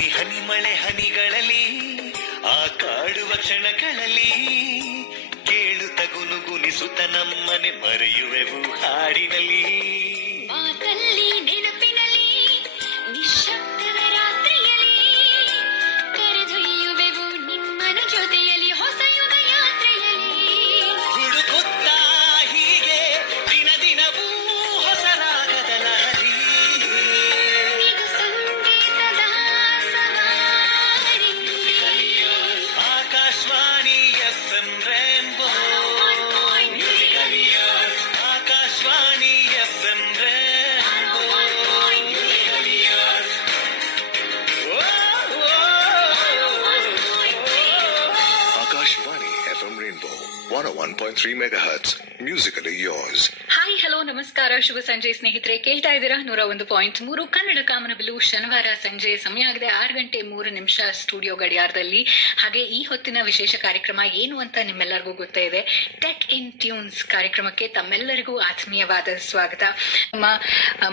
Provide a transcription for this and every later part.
ಹನಿ ಹನಿ ಮಳೆ ಹನಿಗಳಲ್ಲಿ ಆ ಕಾಡುವ ಕ್ಷಣಗಳಲ್ಲಿ ಕೇಳುತ್ತ ಗುನುಗುನಿಸುತ್ತ ನಮ್ಮನೆ ಮರೆಯುವೆವು ಹಾಡಿನಲ್ಲಿ. ಮಾತಲ್ಲಿ ನೆನಪಿನಲ್ಲಿ ನಿಶ್ಶಬ್ದದ ರಾತ್ರಿಯಲ್ಲಿ ಕರೆದೊಯ್ಯುವೆವು ನಿಮ್ಮನ ಜೊತೆಯಲ್ಲಿ ಹೊಸ ಯುಗ ಯಾತ್ರೆಯಲ್ಲಿ. ಹುಡುಕುತ್ತ ಹೀಗೆ ದಿನ ದಿನವೂ ಹೊಸ ರಾಗದ ಲಹರಿ. ಇದು ಸಂಗೀತದ ಸವಾರಿ. Akashvani FM rainbow. Akashvani FM rainbow. Akashvani FM Rainbow 101.3 MHz. Musically yours. Hi hello ನಮಸ್ಕಾರ, ಶುಭ ಸಂಜೆ ಸ್ನೇಹಿತರೆ. ಕೇಳ್ತಾ ಇದ್ದೀರಾ 101.3 ಕನ್ನಡ ಕಾಮನಬಿಲ್ಲು. ಶನಿವಾರ ಸಂಜೆ ಸಮಯ ಆಗಿದೆ 6:03 ಸ್ಟುಡಿಯೋ ಗಡಿಯಾರದಲ್ಲಿ. ಹಾಗೆ ಈ ಹೊತ್ತಿನ ವಿಶೇಷ ಕಾರ್ಯಕ್ರಮ ಏನು ಅಂತ ನಿಮ್ಮೆಲ್ಲರಿಗೂ ಗೊತ್ತೇ ಇದೆ. ಟೆಕ್ ಇನ್ ಟ್ಯೂನ್ಸ್ ಕಾರ್ಯಕ್ರಮಕ್ಕೆ ತಮ್ಮೆಲ್ಲರಿಗೂ ಆತ್ಮೀಯವಾದ ಸ್ವಾಗತ. ನಮ್ಮ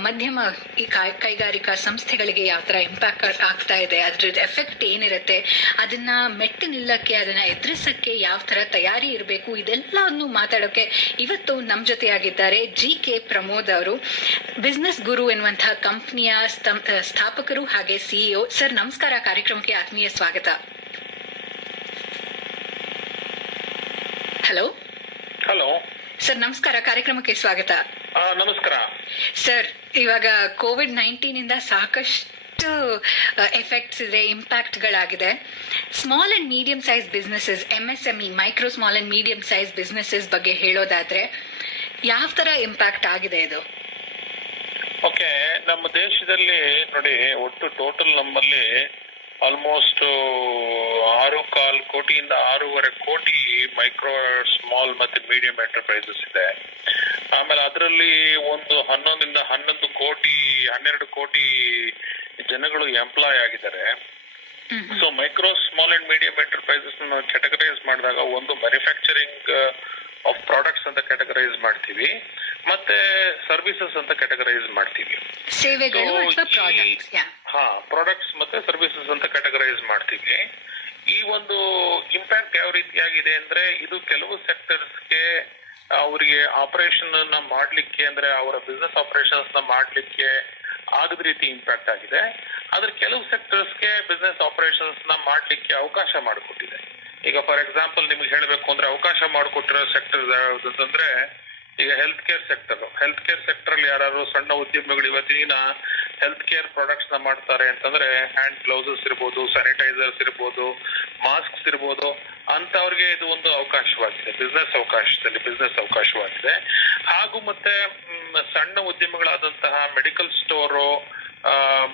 ಮಧ್ಯಮ ಈ ಕೈಗಾರಿಕಾ ಸಂಸ್ಥೆಗಳಿಗೆ ಯಾವ ತರ ಇಂಪ್ಯಾಕ್ಟ್ ಆಗ್ತಾ ಇದೆ, ಅದ್ರ ಎಫೆಕ್ಟ್ ಏನಿರುತ್ತೆ, ಅದನ್ನ ಮೆಟ್ಟಿ ನಿಲ್ಲಕ್ಕೆ, ಅದನ್ನ ಎದುರಿಸಕ್ಕೆ ಯಾವ ತರ ತಯಾರಿ ಇರಬೇಕು, ಇದೆಲ್ಲವನ್ನು ಮಾತಾಡೋಕೆ ಇವತ್ತು ನಮ್ಮ ಜೊತೆಯಾಗಿದ್ದಾರೆ MSME ಪ್ರಮೋದ್ ಅವರು. ಬಿಸ್ನೆಸ್ ಗುರು ಎನ್ನುವಂತಹ ಕಂಪನಿಯ ಸ್ಥಾಪಕರು ಹಾಗೆ CEO. ಸರ್ ನಮಸ್ಕಾರ, ಕಾರ್ಯಕ್ರಮಕ್ಕೆ ಆತ್ಮೀಯ ಸ್ವಾಗತ. ಹಲೋ ಹಲೋ ಸರ್, ನಮಸ್ಕಾರ, ಕಾರ್ಯಕ್ರಮಕ್ಕೆ ಸ್ವಾಗತ. ನಮಸ್ಕಾರ ಸರ್. ಇವಾಗ COVID-19 ಇಂದ ಸಾಕಷ್ಟು ಎಫೆಕ್ಟ್ಸ್ ಇದೆ, ಇಂಪ್ಯಾಕ್ಟ್ ಗಳಾಗಿದೆ. Small and medium size businesses, MSME, micro small and medium size businesses ಬಗ್ಗೆ ಹೇಳೋದಾದ್ರೆ ಯಾವ ತರ ಇಂಪ್ಯಾಕ್ಟ್ ಆಗಿದೆ ಇದು? ಓಕೆ, ನಮ್ಮ ದೇಶದಲ್ಲಿ ನೋಡಿ, ಒಟ್ಟು ಟೋಟಲ್ ನಮ್ಮಲ್ಲಿ ಆಲ್ಮೋಸ್ಟ್ 6.25 ಕೋಟಿಯಿಂದ 6.25 ಕೋಟಿ ಮೈಕ್ರೋ ಸ್ಮಾಲ್ ಮತ್ತೆ ಮೀಡಿಯಂ ಎಂಟರ್ಪ್ರೈಸಸ್ ಇದೆ. ಆಮೇಲೆ ಅದರಲ್ಲಿ ಒಂದು 11 ಕೋಟಿ ಜನಗಳು ಎಂಪ್ಲಾಯ್ ಆಗಿದ್ದಾರೆ. So micro small and medium enterprises ನಾವು ಕ್ಯಾಟಗರೈಸ್ ಮಾಡಿದಾಗ ಒಂದು ಮ್ಯಾನುಫ್ಯಾಕ್ಚರಿಂಗ್ ಆಫ್ ಪ್ರಾಡಕ್ಟ್ಸ್ ಅಂತ ಕ್ಯಾಟಗರೈಸ್ ಮಾಡ್ತೀವಿ, ಮತ್ತೆ ಸರ್ವಿಸಸ್ ಅಂತ ಕ್ಯಾಟಗರೈಸ್ ಮಾಡ್ತೀವಿ. ಸೇವೆಗಳು ಅಥವಾ ಪ್ರಾಡಕ್ಟ್ಸ್? ಪ್ರಾಡಕ್ಟ್ಸ್ ಮತ್ತೆ ಸರ್ವಿಸಸ್ ಅಂತ ಕ್ಯಾಟಗರೈಸ್ ಮಾಡ್ತೀವಿ. ಈ ಒಂದು ಇಂಪ್ಯಾಕ್ಟ್ ಯಾವ ರೀತಿಯಾಗಿದೆ ಅಂದ್ರೆ, ಇದು ಕೆಲವು ಸೆಕ್ಟರ್ಸ್ಗೆ ಅವರಿಗೆ ಆಪರೇಷನ್ ನ ಮಾಡ್ಲಿಕ್ಕೆ, ಅಂದ್ರೆ ಅವರ ಬಿಸ್ನೆಸ್ ಆಪರೇಷನ್ಸ್ ನ ಮಾಡ್ಲಿಕ್ಕೆ ಆಗದ ರೀತಿ ಇಂಪ್ಯಾಕ್ಟ್ ಆಗಿದೆ. ಆದ್ರೆ ಕೆಲವು ಸೆಕ್ಟರ್ಸ್ಗೆ ಬಿಸ್ನೆಸ್ ಆಪರೇಷನ್ಸ್ ನ ಮಾಡ್ಲಿಕ್ಕೆ ಅವಕಾಶ ಮಾಡಿಕೊಟ್ಟಿದೆ. ಈಗ ಫಾರ್ ಎಕ್ಸಾಂಪಲ್ ನಿಮ್ಗೆ ಹೇಳಬೇಕು ಅಂದ್ರೆ, ಅವಕಾಶ ಮಾಡಿಕೊಟ್ಟಿರೋ ಸೆಕ್ಟರ್ಸ್ ಯಾವ್ದಂದ್ರೆ, ಈಗ ಹೆಲ್ತ್ ಕೇರ್ ಸೆಕ್ಟರ್ ಅಲ್ಲಿ ಯಾರು ಸಣ್ಣ ಉದ್ಯಮಿಗಳು ಇವತ್ತಿನ ಹೆಲ್ತ್ ಕೇರ್ ಪ್ರಾಡಕ್ಟ್ಸ್ ನ ಮಾಡ್ತಾರೆ ಅಂತಂದ್ರೆ, ಹ್ಯಾಂಡ್ ಗ್ಲೌಸಸ್ ಇರ್ಬೋದು, ಸ್ಯಾನಿಟೈಸರ್ಸ್ ಇರ್ಬೋದು, ಮಾಸ್ಕ್ಸ್ ಇರ್ಬೋದು, ಅಂತವ್ರಿಗೆ ಇದು ಒಂದು ಅವಕಾಶವಾಗಿದೆ, ಬಿಸ್ನೆಸ್ ಅವಕಾಶವಾಗಿದೆ. ಹಾಗೂ ಮತ್ತೆ ಸಣ್ಣ ಉದ್ಯಮಿಗಳಾದಂತಹ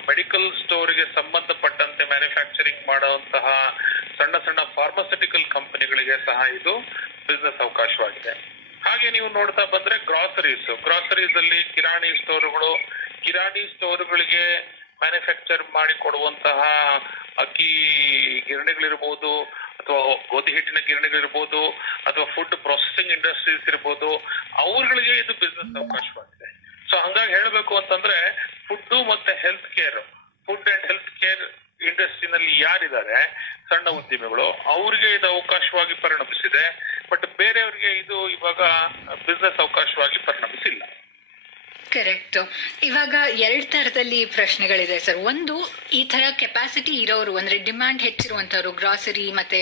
ಮೆಡಿಕಲ್ ಸ್ಟೋರ್ಗೆ ಸಂಬಂಧಪಟ್ಟಂತೆ ಮ್ಯಾನುಫ್ಯಾಕ್ಚರಿಂಗ್ ಮಾಡುವಂತಹ ಸಣ್ಣ ಫಾರ್ಮಾಸ್ಯೂಟಿಕಲ್ ಕಂಪನಿಗಳಿಗೆ ಸಹ ಇದು ಬಿಸ್ನೆಸ್ ಅವಕಾಶವಾಗಿದೆ. ಹಾಗೆ ನೀವು ನೋಡ್ತಾ ಬಂದ್ರೆ ಗ್ರಾಸರೀಸ್ ಅಲ್ಲಿ ಕಿರಾಣಿ ಸ್ಟೋರ್ಗಳಿಗೆ ಮ್ಯಾನುಫ್ಯಾಕ್ಚರ್ ಮಾಡಿ ಕೊಡುವಂತಹ ಅಕ್ಕಿ ಗಿರಣಿಗಳಿರ್ಬೋದು, ಅಥವಾ ಗೋಧಿ ಹಿಟ್ಟಿನ ಗಿರಣಿಗಳಿರ್ಬೋದು, ಅಥವಾ ಫುಡ್ ಪ್ರೊಸೆಸಿಂಗ್ ಇಂಡಸ್ಟ್ರೀಸ್ ಇರ್ಬೋದು, ಅವ್ರಗಳಿಗೆ ಇದು ಬಿಸ್ನೆಸ್ ಅವಕಾಶವಾಗಿದೆ. ಸೊ ಹಂಗಾಗಿ ಹೇಳ್ಬೇಕು ಅಂತಂದ್ರೆ, ಫುಡ್ ಅಂಡ್ ಹೆಲ್ತ್ ಕೇರ್ ಇಂಡಸ್ಟ್ರಿನಲ್ಲಿ ಯಾರಿದ್ದಾರೆ ಸಣ್ಣ ಉದ್ಯಮಿಗಳು, ಅವ್ರಿಗೆ ಇದು ಅವಕಾಶವಾಗಿ ಪರಿಣಮಿಸಿದೆ. ಬಟ್ ಬೇರೆಯವ್ರಿಗೆ ಇದು ಇವಾಗ ಬಿಸ್ನೆಸ್ ಅವಕಾಶವಾಗಿ ಪರಿಣಮಿಸಿಲ್ಲ. ಕರೆಕ್ಟ್. ಇವಾಗ 2 ತರದಲ್ಲಿ ಪ್ರಶ್ನೆಗಳಿದೆ ಸರ್. ಒಂದು, ಈ ತರ ಕೆಪಾಸಿಟಿ ಇರೋರು, ಅಂದ್ರೆ ಡಿಮಾಂಡ್ ಹೆಚ್ಚಿರುವಂತವ್ರು, ಗ್ರಾಸರಿ ಮತ್ತೆ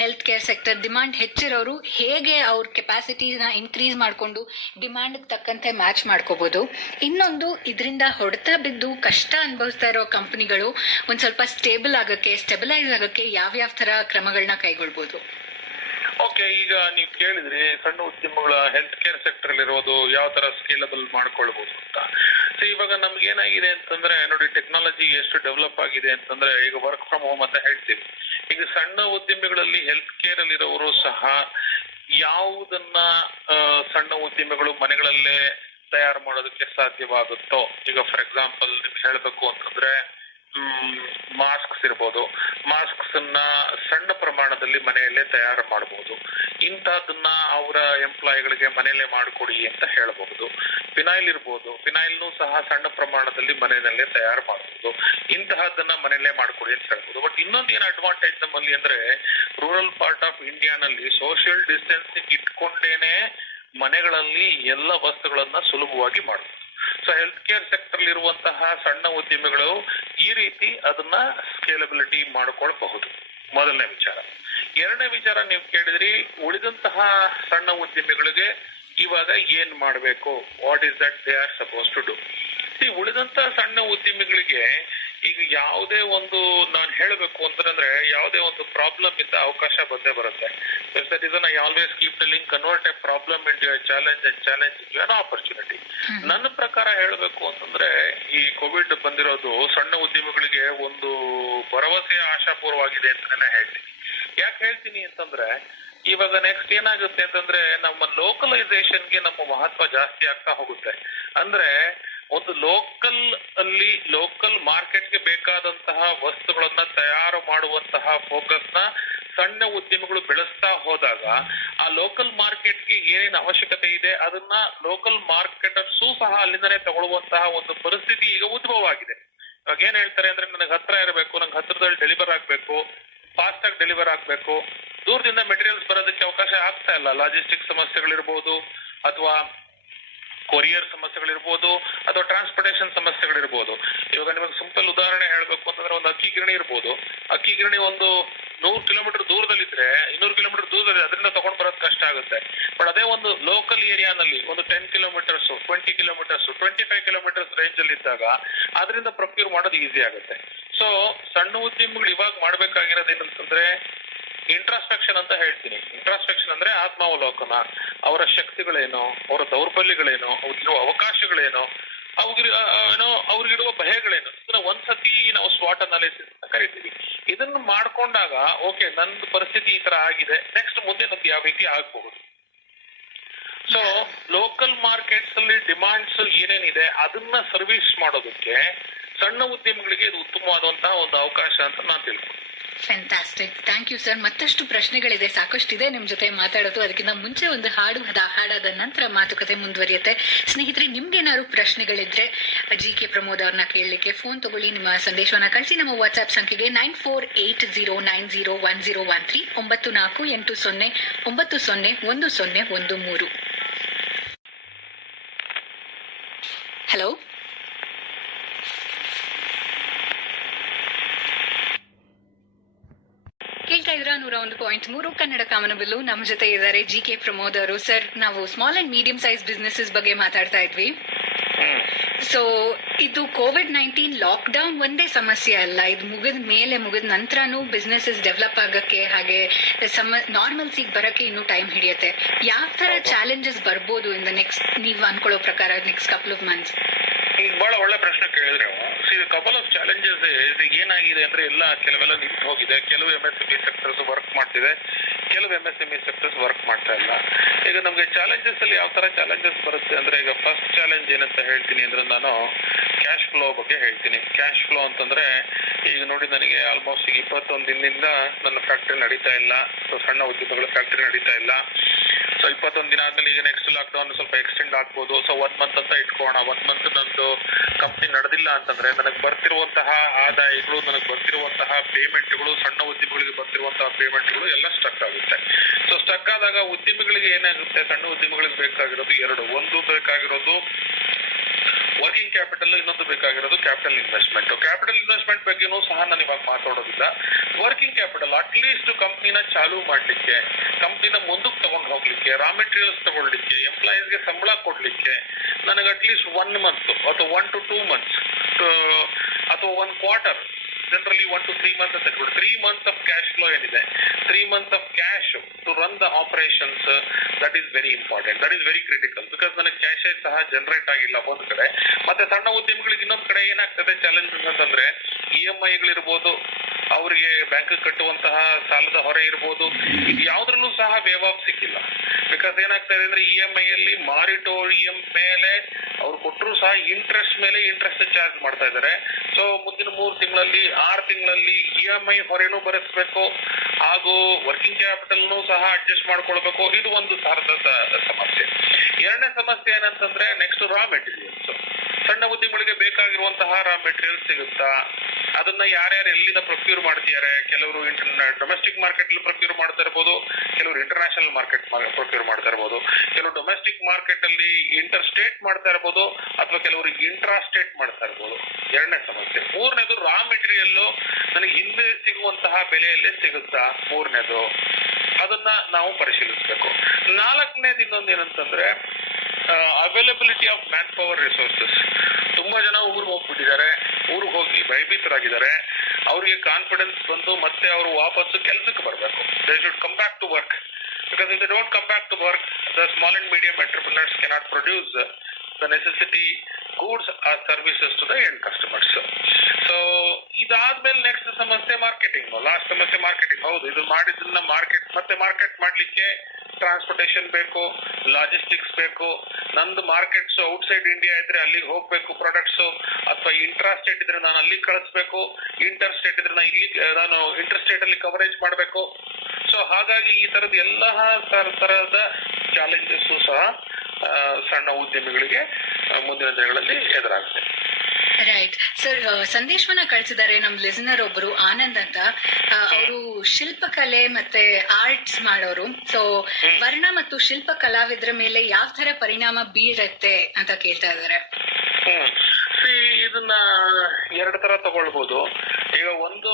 ಹೆಲ್ತ್ ಕೇರ್ ಸೆಕ್ಟರ್ ಡಿಮಾಂಡ್ ಹೆಚ್ಚಿರೋರು ಹೇಗೆ ಅವ್ರ ಕೆಪಾಸಿಟಿನ ಇನ್ಕ್ರೀಸ್ ಮಾಡ್ಕೊಂಡು ಡಿಮಾಂಡ್ ತಕ್ಕಂತೆ ಮ್ಯಾಚ್ ಮಾಡ್ಕೋಬಹುದು. ಇನ್ನೊಂದು, ಇದರಿಂದ ಹೊಡೆತ ಬಿದ್ದು ಕಷ್ಟ ಅನುಭವಿಸ್ತಾ ಇರೋ ಕಂಪನಿಗಳು ಒಂದ್ ಸ್ವಲ್ಪ ಸ್ಟೆಬಿಲೈಸ್ ಆಗಕ್ಕೆ ಯಾವ್ಯಾವ ತರ ಕ್ರಮಗಳನ್ನ ಕೈಗೊಳ್ಬಹುದು? ಓಕೆ, ಈಗ ನೀವು ಕೇಳಿದ್ರಿ ಸಣ್ಣ ಉದ್ಯಮಗಳ ಹೆಲ್ತ್ ಕೇರ್ ಸೆಕ್ಟರ್ ಅಲ್ಲಿ ಇರೋದು ಯಾವ ತರ ಸ್ಕೇಲಬಲ್ ಮಾಡ್ಕೊಳ್ಬಹುದು ಅಂತ. ಸೊ ಇವಾಗ ನಮ್ಗೆ ಏನಾಗಿದೆ ಅಂತಂದ್ರೆ, ನೋಡಿ, ಟೆಕ್ನಾಲಜಿ ಎಷ್ಟು ಡೆವಲಪ್ ಆಗಿದೆ ಅಂತಂದ್ರೆ, ಈಗ ವರ್ಕ್ ಫ್ರಮ್ ಹೋಮ್ ಅಂತ ಹೇಳ್ತೀವಿ. ಈಗ ಸಣ್ಣ ಉದ್ಯಮಿಗಳಲ್ಲಿ ಹೆಲ್ತ್ ಕೇರ್ ಅಲ್ಲಿರೋರು ಸಹ ಯಾವುದನ್ನ ಸಣ್ಣ ಉದ್ಯಮಿಗಳು ಮನೆಗಳಲ್ಲೇ ತಯಾರು ಮಾಡೋದಕ್ಕೆ ಸಾಧ್ಯವಾಗುತ್ತೋ, ಈಗ ಫಾರ್ ಎಕ್ಸಾಂಪಲ್ ನಿಮ್ಗೆ ಹೇಳ್ಬೇಕು ಅಂತಂದ್ರೆ, ಮಾಸ್ಕ್ಸ್ ಇರ್ಬೋದು, ಮಾಸ್ಕ್ಸ್ ಅನ್ನ ಸಣ್ಣ ಪ್ರಮಾಣದಲ್ಲಿ ಮನೆಯಲ್ಲೇ ತಯಾರು ಮಾಡಬಹುದು. ಇಂತಹದನ್ನ ಅವರ ಎಂಪ್ಲಾಯಿಗಳಿಗೆ ಮನೆಯಲ್ಲೇ ಮಾಡಿಕೊಡಿ ಅಂತ ಹೇಳಬಹುದು. ಫಿನೈಲ್ ಇರ್ಬೋದು, ಫಿನೈಲ್ನು ಸಹ ಸಣ್ಣ ಪ್ರಮಾಣದಲ್ಲಿ ಮನೆಯಲ್ಲೇ ತಯಾರು ಮಾಡಬಹುದು. ಇಂತಹದನ್ನ ಮನೆಯಲ್ಲೇ ಮಾಡಿಕೊಡಿ ಅಂತ ಹೇಳ್ಬೋದು. ಬಟ್ ಇನ್ನೊಂದು ಏನು ಅಡ್ವಾಂಟೇಜ್ ನಮ್ಮಲ್ಲಿ ಅಂದ್ರೆ, ರೂರಲ್ ಪಾರ್ಟ್ ಆಫ್ ಇಂಡಿಯಾನಲ್ಲಿ ಸೋಷಿಯಲ್ ಡಿಸ್ಟೆನ್ಸಿಂಗ್ ಇಟ್ಕೊಂಡೇನೆ ಮನೆಗಳಲ್ಲಿ ಎಲ್ಲ ವಸ್ತುಗಳನ್ನ ಸುಲಭವಾಗಿ ಮಾಡಬಹುದು. ಸೊ ಹೆಲ್ತ್ ಕೇರ್ ಸೆಕ್ಟರ್ ಇರುವಂತಹ ಸಣ್ಣ ಉದ್ಯಮಿಗಳು ಈ ರೀತಿ ಅದನ್ನ ಸ್ಕೇಲಬಿಲಿಟಿ ಮಾಡಿಕೊಳ್ಬಹುದು. ಮೊದಲನೇ ವಿಚಾರ. ಎರಡನೇ ವಿಚಾರ, ನೀವು ಕೇಳಿದ್ರಿ ಉಳಿದಂತಹ ಸಣ್ಣ ಉದ್ಯಮಿಗಳಿಗೆ ಇವಾಗ ಏನ್ ಮಾಡಬೇಕು, what is that they are suppose to do. ಉಳಿದಂತಹ ಸಣ್ಣ ಉದ್ಯಮಿಗಳಿಗೆ ಈಗ ಯಾವುದೇ ಒಂದು ನಾನು ಹೇಳಬೇಕು ಅಂತಂದ್ರೆ, ಯಾವುದೇ ಒಂದು ಪ್ರಾಬ್ಲಮ್ ಇಂದ ಅವಕಾಶ ಬಂದೇ ಬರುತ್ತೆ. That is I always keep telling, convert A problem into A challenge and challenge into N opportunity. ನನ್ನ ಪ್ರಕಾರ ಹೇಳಬೇಕು ಅಂತಂದ್ರೆ, ಈ ಕೋವಿಡ್ ಬಂದಿರೋದು ಸಣ್ಣ ಉದ್ಯಮಿಗಳಿಗೆ ಒಂದು ಭರವಸೆಯ ಆಶಾಪೂರ್ವವಾಗಿದೆ ಅಂತಾನೆ ಹೇಳ್ತೀನಿ. ಯಾಕೆ ಹೇಳ್ತೀನಿ ಅಂತಂದ್ರೆ, ಇವಾಗ ನೆಕ್ಸ್ಟ್ ಏನಾಗುತ್ತೆ ಅಂತಂದ್ರೆ, ನಮ್ಮ ಲೋಕಲೈಸೇಷನ್ಗೆ ನಮ್ಮ ಮಹತ್ವ ಜಾಸ್ತಿ ಆಗ್ತಾ ಹೋಗುತ್ತೆ. ಅಂದ್ರೆ ಒಂದು ಲೋಕಲ್ ಮಾರ್ಕೆಟ್ಗೆ ಬೇಕಾದಂತಹ ವಸ್ತುಗಳನ್ನ ತಯಾರು ಮಾಡುವಂತಹ ಫೋಕಸ್ ನ ಸಣ್ಣ ಉದ್ಯಮಿಗಳು ಬೆಳೆಸ್ತಾ ಹೋದಾಗ, ಆ ಲೋಕಲ್ ಮಾರ್ಕೆಟ್ಗೆ ಏನೇನು ಅವಶ್ಯಕತೆ ಇದೆ ಅದನ್ನ ಲೋಕಲ್ ಮಾರ್ಕೆಟರ್ಸೂ ಸಹ ಅಲ್ಲಿಂದನೇ ತಗೊಳ್ಳುವಂತಹ ಒಂದು ಪರಿಸ್ಥಿತಿ ಈಗ ಉದ್ಭವ ಆಗಿದೆ. ಇವಾಗ ಏನ್ ಹೇಳ್ತಾರೆ ಅಂದ್ರೆ, ನನಗೆ ಹತ್ರ ಇರಬೇಕು, ನಂಗೆ ಹತ್ರದಲ್ಲಿ ಡೆಲಿವರ್ ಆಗ್ಬೇಕು, ಫಾಸ್ಟ್ ಆಗಿ ಡೆಲಿವರ್ ಆಗ್ಬೇಕು, ದೂರದಿಂದ ಮೆಟೀರಿಯಲ್ಸ್ ಬರೋದಕ್ಕೆ ಅವಕಾಶ ಆಗ್ತಾ ಇಲ್ಲ. ಲಾಜಿಸ್ಟಿಕ್ ಸಮಸ್ಯೆಗಳಿರ್ಬೋದು, ಅಥವಾ ಕೊರಿಯರ್ ಸಮಸ್ಯೆಗಳಿರ್ಬೋದು, ಅಥವಾ ಟ್ರಾನ್ಸ್ಪೋರ್ಟೇಷನ್ ಸಮಸ್ಯೆಗಳಿರ್ಬೋದು. ಇವಾಗ ನಿಮಗೆ ಸಿಂಪಲ್ ಉದಾಹರಣೆ ಹೇಳ್ಬೇಕು ಅಂತಂದ್ರೆ, ಒಂದು ಅಕ್ಕಿ ಗಿರಣಿ ಇರ್ಬೋದು. ಅಕ್ಕಿ ಗಿರಣಿ ಒಂದು 100 ಕಿಲೋಮೀಟರ್ ದೂರದಲ್ಲಿದ್ರೆ, 200 ಕಿಲೋಮೀಟರ್ ದೂರದಲ್ಲಿ ಅದರಿಂದ ತಗೊಂಡ್ ಬರೋದು ಕಷ್ಟ ಆಗುತ್ತೆ. ಬಟ್ ಅದೇ ಒಂದು ಲೋಕಲ್ ಏರಿಯಾನಲ್ಲಿ ಒಂದು 10 ಕಿಲೋಮೀಟರ್ಸ್, 20 ಕಿಲೋಮೀಟರ್ಸ್, 25 ಕಿಲೋಮೀಟರ್ಸ್ ರೇಂಜ್ ಅಲ್ಲಿ ಇದ್ದಾಗ ಅದರಿಂದ ಪ್ರೊಕ್ಯೂರ್ ಮಾಡೋದು ಈಸಿ ಆಗುತ್ತೆ. ಸೊ ಸಣ್ಣ ಉದ್ಯಮಿಗಳು ಇವಾಗ ಮಾಡ್ಬೇಕಾಗಿರೋದು ಏನಂತಂದ್ರೆ, ಇಂಟ್ರಾಸ್ಪೆಕ್ಷನ್ ಅಂತ ಹೇಳ್ತೀನಿ. ಇಂಟ್ರಾಸ್ಪೆಕ್ಷನ್ ಅಂದ್ರೆ ಆತ್ಮಾವಲೋಕನ. ಅವರ ಶಕ್ತಿಗಳೇನು, ಅವರ ದೌರ್ಬಲ್ಯಗಳೇನು, ಅವ್ರಿಗಿರುವ ಅವಕಾಶಗಳೇನು, ಅವ್ರಿಗಿರುವ ಭಯಗಳೇನು, ಇದನ್ನ ಒಂದ್ಸತಿ ನಾವು ಸ್ವಾಟ್ ಅನಾಲಿಸಿಸ್ ಅಂತ ಕರಿತೀವಿ. ಇದನ್ನು ಮಾಡ್ಕೊಂಡಾಗ ಓಕೆ, ನಂದು ಪರಿಸ್ಥಿತಿ ಈ ತರ ಆಗಿದೆ, ನೆಕ್ಸ್ಟ್ ಮುಂದೆ ನಮ್ಗೆ ಯಾವ ರೀತಿ ಆಗ್ಬಹುದು. ಸೊ ಲೋಕಲ್ ಮಾರ್ಕೆಟ್ಸ್ ಅಲ್ಲಿ ಡಿಮಾಂಡ್ಸ್ ಏನೇನಿದೆ ಅದನ್ನ ಸರ್ವಿಸ್ ಮಾಡೋದಕ್ಕೆ ಸಣ್ಣ ಉದ್ಯಮಿಗಳಿಗೆ ಇದು ಉತ್ತಮವಾದಂತಹ ಒಂದು ಅವಕಾಶ ಅಂತ ನಾನು ತಿಳ್ಕೊಂಡು. Fantastic, thank you sir. ಮತ್ತಷ್ಟು ಪ್ರಶ್ನೆಗಳಿದೆ, ಸಾಕಷ್ಟಿದೆ ನಿಮ್ ಜೊತೆ ಮಾತಾಡೋದು. ಅದಕ್ಕಿಂತ ಮುಂಚೆ ಒಂದು ಹಾಡಾದ ನಂತರ ಮಾತುಕತೆ ಮುಂದುವರಿಯುತ್ತೆ. ಸ್ನೇಹಿತರೆ, ನಿಮ್ಗೇನಾದ್ರು ಪ್ರಶ್ನೆಗಳಿದ್ರೆ GK ಪ್ರಮೋದ್ ಅವ್ರನ್ನ ಕೇಳಲಿಕ್ಕೆ ಫೋನ್ ತಗೊಳ್ಳಿ, ನಿಮ್ಮ ಸಂದೇಶವನ್ನ ಕಳಿಸಿ. ನಮ್ಮ ವಾಟ್ಸ್ಆಪ್ ಸಂಖ್ಯೆಗೆ 9480901013 9480901013. ಹಲೋ, ಕೇಳ್ತಾ ಇದ್ರ 101.3 ಕನ್ನಡ ಕಾಮನಬಿಲ್ಲು. ನಮ್ಮ ಜೊತೆ ಇದ್ದಾರೆ GK ಪ್ರಮೋದ್ ಅವರು. ಸರ್, ನಾವು small and medium size businesses ಬಗ್ಗೆ ಮಾತಾಡ್ತಾ ಇದ್ವಿ. ಸೊ ಇದು COVID-19 ಲಾಕ್ಡೌನ್ ಒಂದೇ ಸಮಸ್ಯೆ ಅಲ್ಲ, ಇದು ಮುಗಿದ ನಂತರನೂ ಬಿಸ್ನೆಸಸ್ ಡೆವಲಪ್ ಆಗಕ್ಕೆ ಹಾಗೆ ನಾರ್ಮಲ್ಸಿಗೆ ಬರಕ್ಕೆ ಇನ್ನೂ ಟೈಮ್ ಹಿಡಿಯುತ್ತೆ. ಯಾವ ತರ ಚಾಲೆಂಜಸ್ ಬರ್ಬೋದು ಇನ್ ದ ನೆಕ್ಸ್ಟ್, ನೀವು ಅನ್ಕೊಳ್ಳೋ ಪ್ರಕಾರ ನೆಕ್ಸ್ಟ್ ಕಪಲ್ ಆಫ್ ಮಂತ್ಸ್? ಈಗ ಬಹಳ ಒಳ್ಳೆ ಪ್ರಶ್ನೆ ಕೇಳಿದ್ರೆ. ಕಪಲ್ ಆಫ್ ಚಾಲೆಂಜಸ್ ಏನಾಗಿದೆ ಅಂದ್ರೆ, ಕೆಲವೆಲ್ಲ ನಿಂತು ಹೋಗಿದೆ. ಕೆಲವು MSME ಸೆಕ್ಟರ್ಸ್ ವರ್ಕ್ ಮಾಡ್ತಿದೆ, ಕೆಲವು MSME ಸೆಕ್ಟರ್ಸ್ ವರ್ಕ್ ಮಾಡ್ತಾ ಇಲ್ಲ. ಈಗ ನಮ್ಗೆ ಚಾಲೆಂಜಸ್ ಅಲ್ಲಿ ಯಾವ ತರ ಚಾಲೆಂಜಸ್ ಬರುತ್ತೆ ಅಂದ್ರೆ, ಈಗ ಫಸ್ಟ್ ಚಾಲೆಂಜ್ ಏನಂತ ಹೇಳ್ತೀನಿ ಅಂದ್ರೆ, ನಾನು ಕ್ಯಾಶ್ ಫ್ಲೋ ಬಗ್ಗೆ ಹೇಳ್ತೀನಿ. ಕ್ಯಾಶ್ ಫ್ಲೋ ಅಂತಂದ್ರೆ, ಈಗ ನೋಡಿ, ನನಗೆ ಆಲ್ಮೋಸ್ಟ್ ಈಗ 21 ದಿನದಿಂದ ನನ್ನ ಫ್ಯಾಕ್ಟರಿ ನಡೀತಾ ಇಲ್ಲ. ಸೊ ಸಣ್ಣ ಉದ್ಯಮಗಳ ಫ್ಯಾಕ್ಟರಿ ನಡೀತಾ ಇಲ್ಲ. ಸೊ 21 ದಿನ ಆದ್ಮೇಲೆ ಈಗ ನೆಕ್ಸ್ಟ್ ಲಾಕ್ಡೌನ್ ಸ್ವಲ್ಪ ಎಕ್ಸ್ಟೆಂಡ್ ಆಗ್ಬೋದು. ಸೊ 1 ಮಂತ್ ಅಂತ ಇಟ್ಕೋಣ. 1 ಮಂತ್ ನಂದು ಕಂಪ್ನಿ ನಡೆದಿಲ್ಲ ಅಂತಂದ್ರೆ, ನನಗೆ ಬರ್ತಿರುವಂತಹ ಆದಾಯಗಳು, ನನಗೆ ಬರ್ತಿರುವಂತಹ ಪೇಮೆಂಟ್ಗಳು, ಸಣ್ಣ ಉದ್ಯಮಿಗಳಿಗೆ ಬರ್ತಿರುವಂತಹ ಪೇಮೆಂಟ್ಗಳು ಎಲ್ಲ ಸ್ಟಕ್ ಆಗುತ್ತೆ. ಸೊ ಸ್ಟಕ್ ಆದಾಗ ಉದ್ಯಮಿಗಳಿಗೆ ಏನಾಗುತ್ತೆ, ಸಣ್ಣ ಉದ್ಯಮಿಗಳಿಗೆ ಬೇಕಾಗಿರೋದು ಎರಡು. ಒಂದು ಬೇಕಾಗಿರೋದು ವರ್ಕಿಂಗ್ ಕ್ಯಾಪಿಟಲ್, ಇನ್ನೊಂದು ಬೇಕಾಗಿರೋದು ಕ್ಯಾಪಿಟಲ್ ಇನ್ವೆಸ್ಟ್ಮೆಂಟ್. ಕ್ಯಾಪಿಟಲ್ ಇನ್ವೆಸ್ಟ್ಮೆಂಟ್ ಬಗ್ಗೆನೂ ಸಹ ನಾನು ಇವಾಗ ಮಾತಾಡೋದಿಲ್ಲ. ವರ್ಕಿಂಗ್ ಕ್ಯಾಪಿಟಲ್ ಅಟ್ಲೀಸ್ಟ್ ಕಂಪ್ನಿನ ಚಾಲೂ ಮಾಡ್ಲಿಕ್ಕೆ, ಕಂಪ್ನಿನ ಮುಂದಕ್ಕೆ ತಗೊಂಡು ಹೋಗ್ಲಿಕ್ಕೆ, ರಾ ಮೆಟೀರಿಯಲ್ಸ್ ತಗೊಳ್ಳಿಕ್ಕೆ, ಎಂಪ್ಲಾಯೀಸ್ಗೆ ಸಂಬಳ ಕೊಡ್ಲಿಕ್ಕೆ ನನಗೆ ಅಟ್ಲೀಸ್ಟ್ 1 ಮಂತ್ ಅಥವಾ 1 to 2 months ಅಥವಾ 1 quarter, ಜನರಲಿ 1 to 3 months ಅಂತ ಇಟ್ಕೊಂಡು 3 months ಆಫ್ ಕ್ಯಾಶ್ ಫ್ಲೋ ಏನಿದೆ, 3 months of cash to run the operations, that is very important, that is very critical. Because ನನಗೆ ಕ್ಯಾಶೇ ಸಹ ಜನರೇಟ್ ಆಗಿಲ್ಲ ಒಂದು ಕಡೆ. ಮತ್ತೆ ಸಣ್ಣ ಉದ್ಯಮಿಗಳಿಗೆ ಇನ್ನೊಂದು ಕಡೆ ಏನಾಗ್ತದೆ ಚಾಲೆಂಜಸ್ ಅಂತಂದ್ರೆ, EMIಗಳಿರ್ಬೋದು ಅವರಿಗೆ ಬ್ಯಾಂಕ್ ಕಟ್ಟುವಂತಹ ಸಾಲದ ಹೊರೆ ಇರ್ಬೋದು, ಇದು ಯಾವ್ದ್ರಲ್ಲೂ ಸಹ ವೇವ್ ಆಫ್ ಸಿಕ್ಕಿಲ್ಲ. ಬಿಕಾಸ್ ಏನಾಗ್ತಾ ಇದೆ ಅಂದ್ರೆ EMI ಅಲ್ಲಿ ಮಾರಿಟೋರಿಯಂ ಮೇಲೆ ಅವ್ರು ಕೊಟ್ಟರು ಸಹ ಇಂಟ್ರೆಸ್ಟ್ ಮೇಲೆ ಇಂಟ್ರೆಸ್ಟ್ ಚಾರ್ಜ್ ಮಾಡ್ತಾ ಇದ್ದಾರೆ. ಸೊ ಮುಂದಿನ 3 ತಿಂಗಳಲ್ಲಿ 6 ತಿಂಗಳಲ್ಲಿ EMI ಹೊರೆನೂ ಭರಿಸಬೇಕು, ಹಾಗೂ ವರ್ಕಿಂಗ್ ಕ್ಯಾಪಿಟಲ್ನು ಸಹ ಅಡ್ಜಸ್ಟ್ ಮಾಡ್ಕೊಳ್ಬೇಕು. ಇದು ಒಂದು ಸಮಸ್ಯೆ. ಎರಡನೇ ಸಮಸ್ಯೆ ಏನಂತಂದ್ರೆ ನೆಕ್ಸ್ಟ್ ರಾ ಮೆಟೀರಿಯಲ್ಸ್. ಸಣ್ಣ ಉದ್ಯಮಗಳಿಗೆ ಬೇಕಾಗಿರುವಂತಹ ರಾ ಮೆಟೀರಿಯಲ್ಸ್ ಸಿಗುತ್ತಾ, ಅದನ್ನ ಯಾರ್ಯಾರು ಎಲ್ಲಿಂದ ಪ್ರೊಕ್ಯೂರ್ ಮಾಡ್ತಿದ್ದಾರೆ? ಕೆಲವರು ಡೊಮೆಸ್ಟಿಕ್ ಮಾರ್ಕೆಟ್ ಅಲ್ಲಿ ಪ್ರೊಕ್ಯೂರ್ ಮಾಡ್ತಾ ಇರ್ಬೋದು, ಕೆಲವರು ಇಂಟರ್ನ್ಯಾಷನಲ್ ಮಾರ್ಕೆಟ್ ಪ್ರೊಕ್ಯೂರ್ ಮಾಡ್ತಾ ಇರ್ಬೋದು, ಕೆಲವರು ಡೊಮೆಸ್ಟಿಕ್ ಮಾರ್ಕೆಟ್ ಅಲ್ಲಿ ಇಂಟರ್ ಸ್ಟೇಟ್ ಮಾಡ್ತಾ ಇರ್ಬೋದು, ಅಥವಾ ಕೆಲವರು ಇಂಟ್ರಾ ಸ್ಟೇಟ್ ಮಾಡ್ತಾ ಇರ್ಬೋದು. ಎರಡನೇ ಸಮಸ್ಯೆ. ಮೂರನೇದು ರಾ ಮೆಟೀರಿಯಲ್ ನನಗೆ ಹಿಂದೆ ಸಿಗುವಂತಹ ಬೆಲೆಯಲ್ಲೇ ಸಿಗುತ್ತಾ? ಮೂರನೇದು ಅದನ್ನ ನಾವು ಪರಿಶೀಲಿಸಬೇಕು. ನಾಲ್ಕನೇದು ಇನ್ನೊಂದು ಏನಂತಂದ್ರೆ availability of man power resources. ತುಂಬಾ ಜನ ಊರಿಗೆ ಹೋಗ್ಬಿಟ್ಟಿದ್ದಾರೆ, ಊರಿಗೆ ಹೋಗಿ ಭಯಭೀತರಾಗಿದ್ದಾರೆ. ಅವ್ರಿಗೆ ಕಾನ್ಫಿಡೆನ್ಸ್ ಬಂದು ಮತ್ತೆ ಅವರು ವಾಪಸ್ಸು ಕೆಲಸಕ್ಕೆ ಬರಬೇಕು. They should come back to work. Because if they don't come back to work, the small and medium entrepreneurs cannot produce the necessity goods or services to the end customers. So ಇದಾದ್ಮೇಲೆ next ಸಮಸ್ಯೆ marketing. Last ಸಮಸ್ಯೆ marketing. ಹೌದು, ಇದು ಮಾಡಿದ್ದನ್ನ market ಮಾಡ್ಲಿಕ್ಕೆ transportation ಬೇಕು, logistics ಬೇಕು. ನಂದು markets outside India ಇದ್ರೆ ಅಲ್ಲಿಗೆ ಹೋಗ್ಬೇಕು ಪ್ರಾಡಕ್ಟ್ಸ್, ಅಥವಾ ಇಂಟ್ರಾ ಸ್ಟೇಟ್ ಇದ್ರೆ ನಾನು ಅಲ್ಲಿಗೆ ಕಳಿಸ್ಬೇಕು, ಇಂಟರ್ ಸ್ಟೇಟ್ ಇದ್ರೆ ನಾನು ಇಂಟರ್ ಸ್ಟೇಟ್ ಅಲ್ಲಿ ಕವರೇಜ್ ಮಾಡಬೇಕು. ಸೊ ಹಾಗಾಗಿ ಈ ತರದ ಎಲ್ಲ ತರಹದ ಚಾಲೆಂಜಸ್ ಸಹ ಸಣ್ಣ ಉದ್ಯಮಿಗಳಿಗೆ ಮುಂದಿನ ದಿನಗಳಲ್ಲಿ ಎದುರಾಗುತ್ತೆ. ರೈಟ್ ಸರ್, ಸಂದೇಶವನ್ನ ಕಳಿಸಿದ್ದಾರೆ ನಮ್ ಲಿಸನರ್ ಒಬ್ರು ಆನಂದ್ ಅಂತ. ಅವರು ಶಿಲ್ಪಕಲೆ ಮತ್ತೆ ಆರ್ಟ್ಸ್ ಮಾಡೋರು. ಸೊ ವರ್ಣ ಮತ್ತು ಶಿಲ್ಪ ಕಲಾವಿದರ ಮೇಲೆ ಯಾವ ತರ ಪರಿಣಾಮ ಬೀರತ್ತೆ ಅಂತ ಕೇಳ್ತಾ ಇದಾರೆ. ಇದನ್ನ ಎರಡು ತರ ತಗೊಳ್ಬಹುದು. ಈಗ ಒಂದು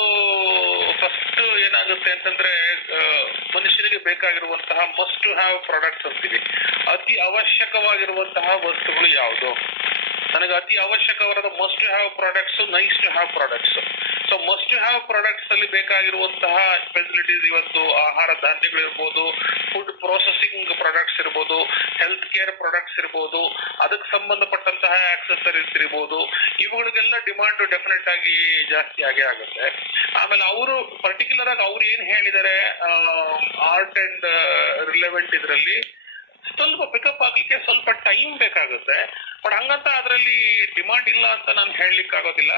ಫಸ್ಟ್ ಏನಾಗುತ್ತೆ ಅಂತಂದ್ರೆ ಮನುಷ್ಯನಿಗೆ ಬೇಕಾಗಿರುವಂತಹ ಮಸ್ಟ್ ಟು ಹ್ಯಾವ್ ಪ್ರಾಡಕ್ಟ್ಸ್ ಅಂತೀವಿ. ಅತಿ ಅವಶ್ಯಕವಾಗಿರುವಂತಹ ವಸ್ತುಗಳು ಯಾವುದು? ನನಗೆ ಅತಿ ಅವಶ್ಯಕವಾದ must to have products, nice to have products. So must to have products ಅಲ್ಲಿ ಬೇಕಾಗಿರುವಂತಹ ಫೆಸಿಲಿಟೀಸ್ ಇವತ್ತು ಆಹಾರ ಧಾನ್ಯಗಳಿರ್ಬೋದು, ಫುಡ್ ಪ್ರೊಸೆಸಿಂಗ್ ಪ್ರಾಡಕ್ಟ್ಸ್ ಇರ್ಬೋದು, ಹೆಲ್ತ್ ಕೇರ್ ಪ್ರಾಡಕ್ಟ್ಸ್ ಇರ್ಬೋದು, ಅದಕ್ಕೆ ಸಂಬಂಧಪಟ್ಟಂತಹ ಆಕ್ಸೆಸರೀಸ್ ಇರ್ಬೋದು, ಇವುಗಳಿಗೆಲ್ಲ ಡಿಮಾಂಡ್ ಡೆಫಿನೆಟ್ ಆಗಿ ಜಾಸ್ತಿ ಆಗೇ ಆಗುತ್ತೆ. ಆಮೇಲೆ ಅವರು ಪರ್ಟಿಕ್ಯುಲರ್ ಆಗಿ ಅವ್ರು ಏನ್ ಹೇಳಿದ್ದಾರೆ, ಆರ್ಟ್ ಅಂಡ್ ರಿಲೆವೆಂಟ್ ಇದರಲ್ಲಿ ಸ್ವಲ್ಪ ಪಿಕಪ್ ಆಗ್ಲಿಕ್ಕೆ ಸ್ವಲ್ಪ ಟೈಮ್ ಬೇಕಾಗುತ್ತೆ. ಬಟ್ ಹಂಗಂತ ಅದರಲ್ಲಿ ಡಿಮಾಂಡ್ ಇಲ್ಲ ಅಂತ ನಾನು ಹೇಳಲಿಕ್ಕೆ ಆಗೋದಿಲ್ಲ.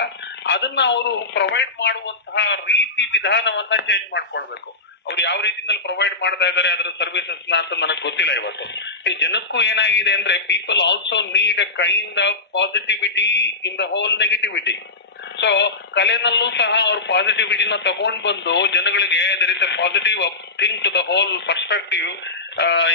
ಅದನ್ನ ಅವರು ಪ್ರೊವೈಡ್ ಮಾಡುವಂತಹ ರೀತಿ ವಿಧಾನವನ್ನ ಚೇಂಜ್ ಮಾಡ್ಕೊಳ್ಬೇಕು. ಅವ್ರು ಯಾವ ರೀತಿಯಲ್ಲಿ ಪ್ರೊವೈಡ್ ಮಾಡ್ತಾ ಇದ್ದಾರೆ ಅದರ ಸರ್ವಿಸಸ್ ನ ಅಂತ ನನಗೆ ಗೊತ್ತಿಲ್ಲ ಇವತ್ತು. ಈ ಜನಕ್ಕೂ ಏನಾಗಿದೆ ಅಂದ್ರೆ people also need a kind of positivity in the whole negativity. So ಕಲೆನಲ್ಲೂ ಸಹ ಅವ್ರ ಪಾಸಿಟಿವಿಟಿನ ತಗೊಂಡ್ ಬಂದು ಜನಗಳಿಗೆ there is a positive thing to the whole perspective.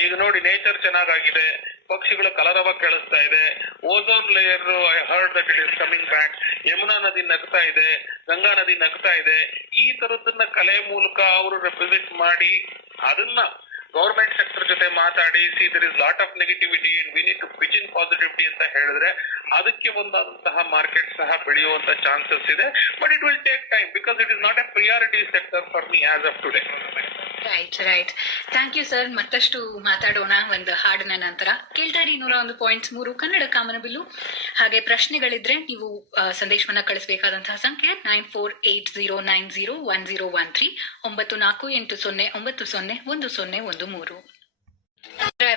ಈಗ ನೋಡಿ, ನೇಚರ್ ಚೆನ್ನಾಗಾಗಿದೆ, ಪಕ್ಷಿಗಳ ಕಲರವ ಕೇಳಿಸ್ತಾ ಇದೆ, ozone layer I heard that it is coming back, Yamuna ನದಿ ನಗ್ತಾ ಇದೆ, ಗಂಗಾ ನದಿ ನಗ್ತಾ ಇದೆ. ಈ ತರದನ್ನ ಕಲೆ ಮೂಲಕ ಅವರು ರೆಪ್ರೆಸೆಂಟ್ ಮಾಡಿ ಅದನ್ನ ಗವರ್ಮೆಂಟ್ ಸೆಕ್ಟರ್ ಜೊತೆ ಮಾತಾಡಿ, see there is lot of negativity and we need to pitch in positivity ಅಂತ ಹೇಳಿದ್ರೆ ಅದಕ್ಕೆ ಒಂದಾದಂತಹ ಮಾರ್ಕೆಟ್ ಸಹ ಬೆಳೆಯುವಂತ ಚಾನ್ಸಸ್ ಇದೆ. But it will take time because it is not a priority sector for me as of today. Right. Thank you sir. ಮತ್ತಷ್ಟು ಮಾತಾಡೋಣ ಒಂದು ಹಾಡಿನ ನಂತರ. ಕೇಳ್ತಾ ಇರಿ 101.3 ಕನ್ನಡ ಕಾಮನಬಿಲ್ಲು. ಹಾಗೆ ಪ್ರಶ್ನೆಗಳಿದ್ರೆ ನೀವು ಸಂದೇಶವನ್ನ ಕಳಿಸಬೇಕಾದಂತಹ ಸಂಖ್ಯೆ 9480901013 9480901013.